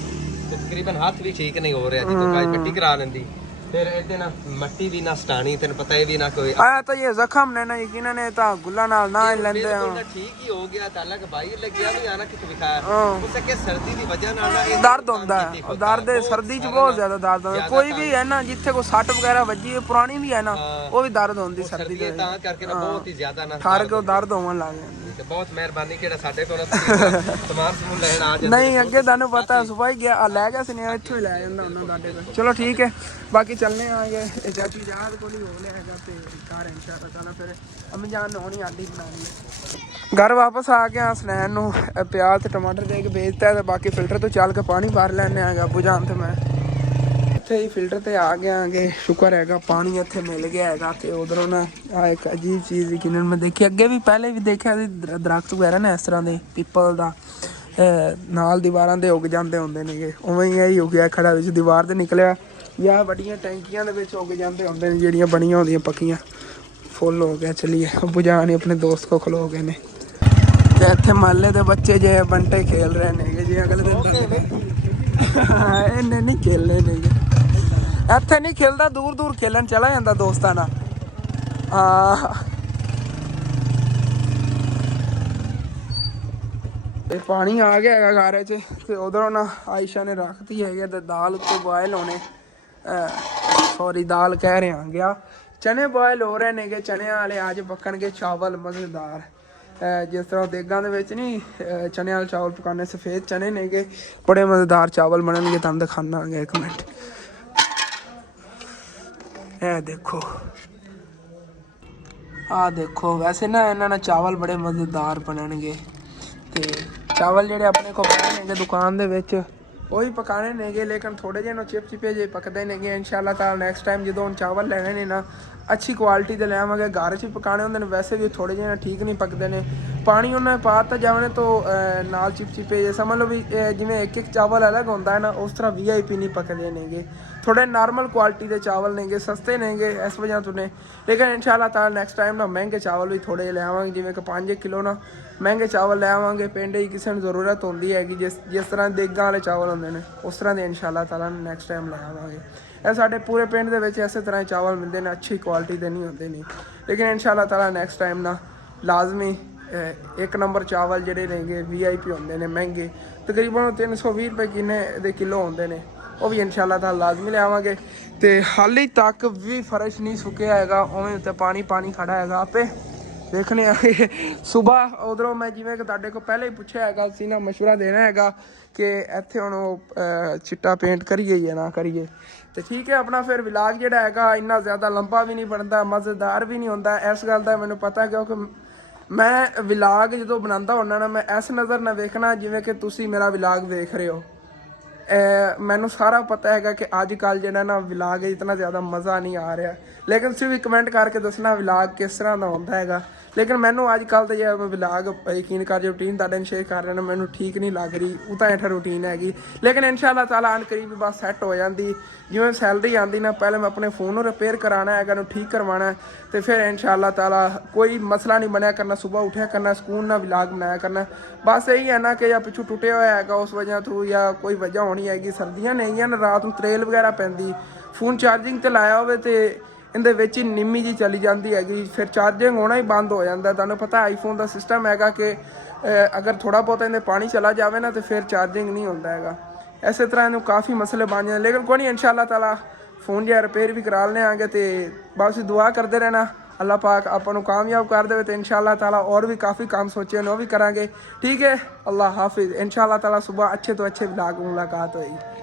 ते तकरीबन हाथ भी ठीक नहीं हो रहा जी, तो काई पट्टी करा लेंदी। फिर इहदे ना मट्टी भी ना सटानी, तेन पता है भी ना कोई आया तो ये जख्म ने ना यकीन ने ता गुल्ला नाल ना ही लेंदे बिल्कुल ना ठीक ही हो गया। ताला के भाई लगिया भी आना कित विखार उसे के सर्दी दी वजह नाल ना ये दर्द होंदा है, और दर्द सर्दी च बहुत ज्यादा दर्द होंदा। कोई भी है ना जिथे कोई सट वगैरह वजी है पुरानी भी है ना, वो भी दर्द होंदी सर्दी दे तां करके ना बहुत ही ज्यादा ना थार के दर्द होवन लग जांदी। ते बहुत मेहरबानी केड़ा साडे कोल तमाम समूह लेण आ जांदे। नहीं अगे तानू पता सुबह ही गया लै गया सी ने इत्थों ही लै जांदा उन्हां साडे कोल। चलो ठीक है, बाकी चलने आगे चाची याद को नहीं हो लेगा ते घर इंशाल्लाह ताला फिर अम्मी जान ने होनी आंडी बनानी है। घर वापस आ गया, स्नैन नू प्याज ते टमाटर दे के भेजता है, बाकी फिल्टर तो चल के पानी भर लैने आगे अबू जान ते मैं इत्थे ही फिल्टर ते आ गया आगे। शुक्र हैगा पानी इत्थे मिल गया हैगा। ते उधरों ना आ एक अजीब चीज़ यकीनन मैं देखी, अगे भी पहले भी देखा दरख्त वगैरह ना इस तरह के पीपल का नाल दीवारां दे उग जाते होंदे ने, उवें ही यही उगया खड़ा विच दीवार ते निकलिया, या बड़ियां टैंकियां दे विच उग जाते होंदे ने जिहड़ियां बनियां होंदियां पक्कियां। फुल हो गया, चलिए अबू जान अपने दोस्त को खलो गए ने। ते इत्थे महल्ले दे बच्चे जे बंटे खेल रहे ने जे अगले दिन इन्ने नहीं खेलने ने, इत्थे नहीं खेलदा, दूर दूर खेलन चला जांदा दोस्तां नाल। ते पानी आ गया है घर च, ते उधरों ना आयशा ने रखती है ते दाल उत्ते बॉयल होने, सॉरी दाल कह रहे हैं गया, चने बॉयल हो रहे ने। चने वाले अज पकणगे चावल मज़ेदार, जिस तरह देगां दे विच नहीं चने वाले चावल पकाने, सफ़ेद चने ने बड़े मज़ेदार चावल बनणगे। तुहानूं दिखाना एक मिनट, ए देखो आ देखो। वैसे ना इन्हां चावल बड़े मज़ेदार बनणगे। ते चावल जेह्ड़े अपने को पए नेगे दुकान दे विच वही पकाने नेगे, लेकिन थोड़े जे चिपचिपे जे पकदे नेगे। इंशाल्लाह ताला नेक्स्ट टाइम जो हम चावल लेने ने ना अच्छी क्वालिटी दे लैवांगे। घर च पकाने होंदे ने वैसे भी थोड़े जे ठीक नहीं पकदे ने, पानी उन्हें पाता जावने तो नाल चिपचिपे जे समझ लो भी जिवें एक एक चावल अलग होंदा है ना, उस तरह VIP नहीं पकदे नेगे। थोड़े नॉर्मल क्वालिटी के चावल नेगे, सस्ते नेगे इस वजह तो ने। लेकिन इंशाल्लाह ताला नेक्स्ट टाइम ना महंगे चावल भी थोड़े ले आवांगे, जिवें कि 5 किलो ना महंगे चावल ले आवांगे। पिंड ही किसी नूं जरूरत होंदी है कि जिस तरह देगां वाले चावल होंदे ने उस तरह के इंशाल्लाह ताला नेक्स्ट टाइम ले आवांगे। ਇਹ ਸਾਡੇ ਪੂਰੇ ਪਿੰਡ ਦੇ ਵਿੱਚ ਇਸੇ ਤਰ੍ਹਾਂ ਚਾਵਲ ਮਿਲਦੇ ਨੇ, ਅੱਛੀ ਕੁਆਲਿਟੀ ਦੇ ਨਹੀਂ ਹੁੰਦੇ ਨੇ। ਲੇਕਿਨ ਇਨਸ਼ਾਅੱਲਾ ਤਾਲਾ ਨੈਕਸਟ ਟਾਈਮ ਨਾ ਲਾਜ਼ਮੀ ਇੱਕ ਨੰਬਰ ਚਾਵਲ ਜਿਹੜੇ ਨੇਗੇ VIP ਹੁੰਦੇ ਨੇ ਮਹਿੰਗੇ, ਤਕਰੀਬਨ 320 ਰੁਪਏ ਕਿੰਨੇ ਦੇ ਕਿਲੋ ਹੁੰਦੇ ਨੇ, ਉਹ ਵੀ ਇਨਸ਼ਾਅੱਲਾ ਤਾਲਾ ਲਾਜ਼ਮੀ ਲਿਆਵਾਂਗੇ। ਤੇ ਹਾਲੇ ਤੱਕ ਵੀ ਫਰਸ਼ ਨਹੀਂ ਸੁੱਕਿਆ ਹੈਗਾ, ਉਵੇਂ ਉੱਤੇ ਪਾਣੀ ਖੜਾ ਹੈਗਾ। ਆਪੇ ਦੇਖਣੇ ਆ ਸੁਬਾਹ ਉਧਰੋਂ ਮੈਂ ਜਿਵੇਂ ਕਿ ਤੁਹਾਡੇ ਕੋਲ ਪਹਿਲੇ ਹੀ ਪੁੱਛਿਆ ਹੈਗਾ ਸੀ ਨਾ, ਮਸ਼ਵਰਾ ਦੇਣਾ ਹੈਗਾ ਕਿ ਇੱਥੇ ਹੁਣ ਉਹ ਚਿੱਟਾ ਪੇਂਟ ਕਰੀਏ ਜਾਂ ਨਾ ਕਰੀਏ। ਤੇ ਠੀਕ ਹੈ, ਆਪਣਾ ਫਿਰ ਵਲੌਗ ਜਿਹੜਾ ਹੈਗਾ ਇੰਨਾ ਜ਼ਿਆਦਾ ਲੰਬਾ ਵੀ ਨਹੀਂ ਬਣਦਾ, ਮਜ਼ੇਦਾਰ ਵੀ ਨਹੀਂ ਹੁੰਦਾ। ਇਸ ਗੱਲ ਦਾ ਮੈਨੂੰ ਪਤਾ, ਕਿਉਂਕਿ ਮੈਂ ਵਲੌਗ ਜਦੋਂ ਬਣਾਉਂਦਾ ਹੁੰਦਾ ਨਾ, ਮੈਂ ਇਸ ਨਜ਼ਰ ਨਾਲ ਵੇਖਣਾ ਜਿਵੇਂ ਕਿ ਤੁਸੀਂ ਮੇਰਾ ਵਲੌਗ ਵੇਖ ਰਹੇ ਹੋ। ਮੈਨੂੰ ਸਾਰਾ ਪਤਾ ਹੈਗਾ ਕਿ ਅੱਜ ਕੱਲ੍ਹ ਜਿਹੜਾ ਨਾ ਵਲੌਗ ਇਤਨਾ ਜ਼ਿਆਦਾ ਮਜ਼ਾ ਨਹੀਂ ਆ ਰਿਹਾ, ਲੇਕਿਨ ਤੁਸੀਂ ਵੀ ਕਮੈਂਟ ਕਰਕੇ ਦੱਸਣਾ ਵਲੌਗ ਕਿਸ ਤਰ੍ਹਾਂ ਦਾ ਹੁੰਦਾ ਹੈਗਾ। ਲੇਕਿਨ ਮੈਨੂੰ ਅੱਜ ਕੱਲ੍ਹ ਤੇ ਜੇ ਮੈਂ ਵਲੌਗ ਯਕੀਨ ਕਰ ਜੋ ਰੂਟੀਨ ਤੁਹਾਡੇ ਨਾਲ ਸ਼ੇਅਰ ਕਰ ਰਿਹਾ ਨਾ ਮੈਨੂੰ ਠੀਕ ਨਹੀਂ ਲੱਗ ਰਹੀ ਉਹ ਤਾਂ ਹੇਠ ਰੂਟੀਨ ਹੈਗੀ ਲੇਕਿਨ ਇਨਸ਼ਾਅੱਲਾ ਤਾਲਾ ਆਨ ਕਰੀਬ ਬਸ ਸੈੱਟ ਹੋ ਜਾਂਦੀ ਜਿਵੇਂ ਸੈਲਰੀ ਆਉਂਦੀ ਨਾ ਪਹਿਲੇ ਮੈਂ ਆਪਣੇ ਫੋਨ ਨੂੰ ਰਿਪੇਅਰ ਕਰਾਉਣਾ ਹੈਗਾ ਨੂੰ ਠੀਕ ਕਰਵਾਉਣਾ ਤੇ ਫਿਰ ਇਨਸ਼ਾਅੱਲਾ ਤਾਲਾ ਕੋਈ ਮਸਲਾ ਨਹੀਂ ਬਣਿਆ ਕਰਨਾ ਸਵੇਰ ਉੱਠਿਆ ਕਰਨਾ ਸਕੂਨ ਨਾਲ ਵਲੌਗ ਬਣਾਇਆ ਕਰਨਾ ਬਸ ਇਹੀ ਹੈ ਨਾ ਕਿ ਜਾਂ ਪਿੱਛੋਂ ਟੁੱਟਿਆ ਹੋਇਆ ਹੈਗਾ ਉਸ ਵਜ੍ਹਾ ਤੋਂ ਜਾਂ ਕੋਈ ਵਜ੍ਹਾ ਹੋਣੀ ਹੈਗੀ ਸਰਦੀਆਂ ਨੇ ਹੈਗੀਆਂ ਨਾ ਰਾਤ ਨੂੰ ਤਰੇਲ ਵਗੈਰਾ ਪੈਂਦੀ ਫੋਨ ਚਾਰਜਿੰਗ ਤੇ ਲਾਇਆ ਹੋਵੇ ਤੇ ਇਹਦੇ ਵਿੱਚ ਹੀ ਨਿੰਮੀ ਜੀ ਚਲੀ ਜਾਂਦੀ ਹੈਗੀ ਫਿਰ ਚਾਰਜਿੰਗ ਹੋਣਾ ਹੀ ਬੰਦ ਹੋ ਜਾਂਦਾ ਤੁਹਾਨੂੰ ਪਤਾ ਆਈਫੋਨ ਦਾ ਸਿਸਟਮ ਹੈਗਾ ਕਿ ਅਗਰ ਥੋੜਾ ਬਹੁਤ ਇਹਦੇ ਪਾਣੀ ਚਲਾ ਜਾਵੇ ਨਾ ਤੇ ਫਿਰ ਚਾਰਜਿੰਗ ਨਹੀਂ ਹੁੰਦਾ ਹੈਗਾ ਇਸੇ ਤਰ੍ਹਾਂ ਇਹਨੂੰ ਕਾਫੀ ਮਸਲੇ ਬਣ ਜਾਂਦੇ ਲੇਕਿਨ ਕੋਈ ਨਹੀਂ ਇਨਸ਼ਾਅੱਲਾ ਤਾਲਾ ਫੋਨ ਜਿਹਾ ਰਿਪੇਅਰ ਵੀ ਕਰਾ ਲੈਣਾਂਗੇ ਤੇ ਬਸ ਦੁਆ ਕਰਦੇ ਰਹਿਣਾ ਅੱਲਾਹ ਪਾਕ ਆਪਾਂ ਨੂੰ ਕਾਮਯਾਬ ਕਰ ਦੇਵੇ ਤੇ ਇਨਸ਼ਾਅੱਲਾ ਤਾਲਾ और भी काफ़ी काम सोचे हैं वो भी करांगे ठीक है अल्लाह हाफिज़ इंशाअल्लाह ताला सुबह अच्छे तो अच्छे व्लॉग मुलाकात होगी।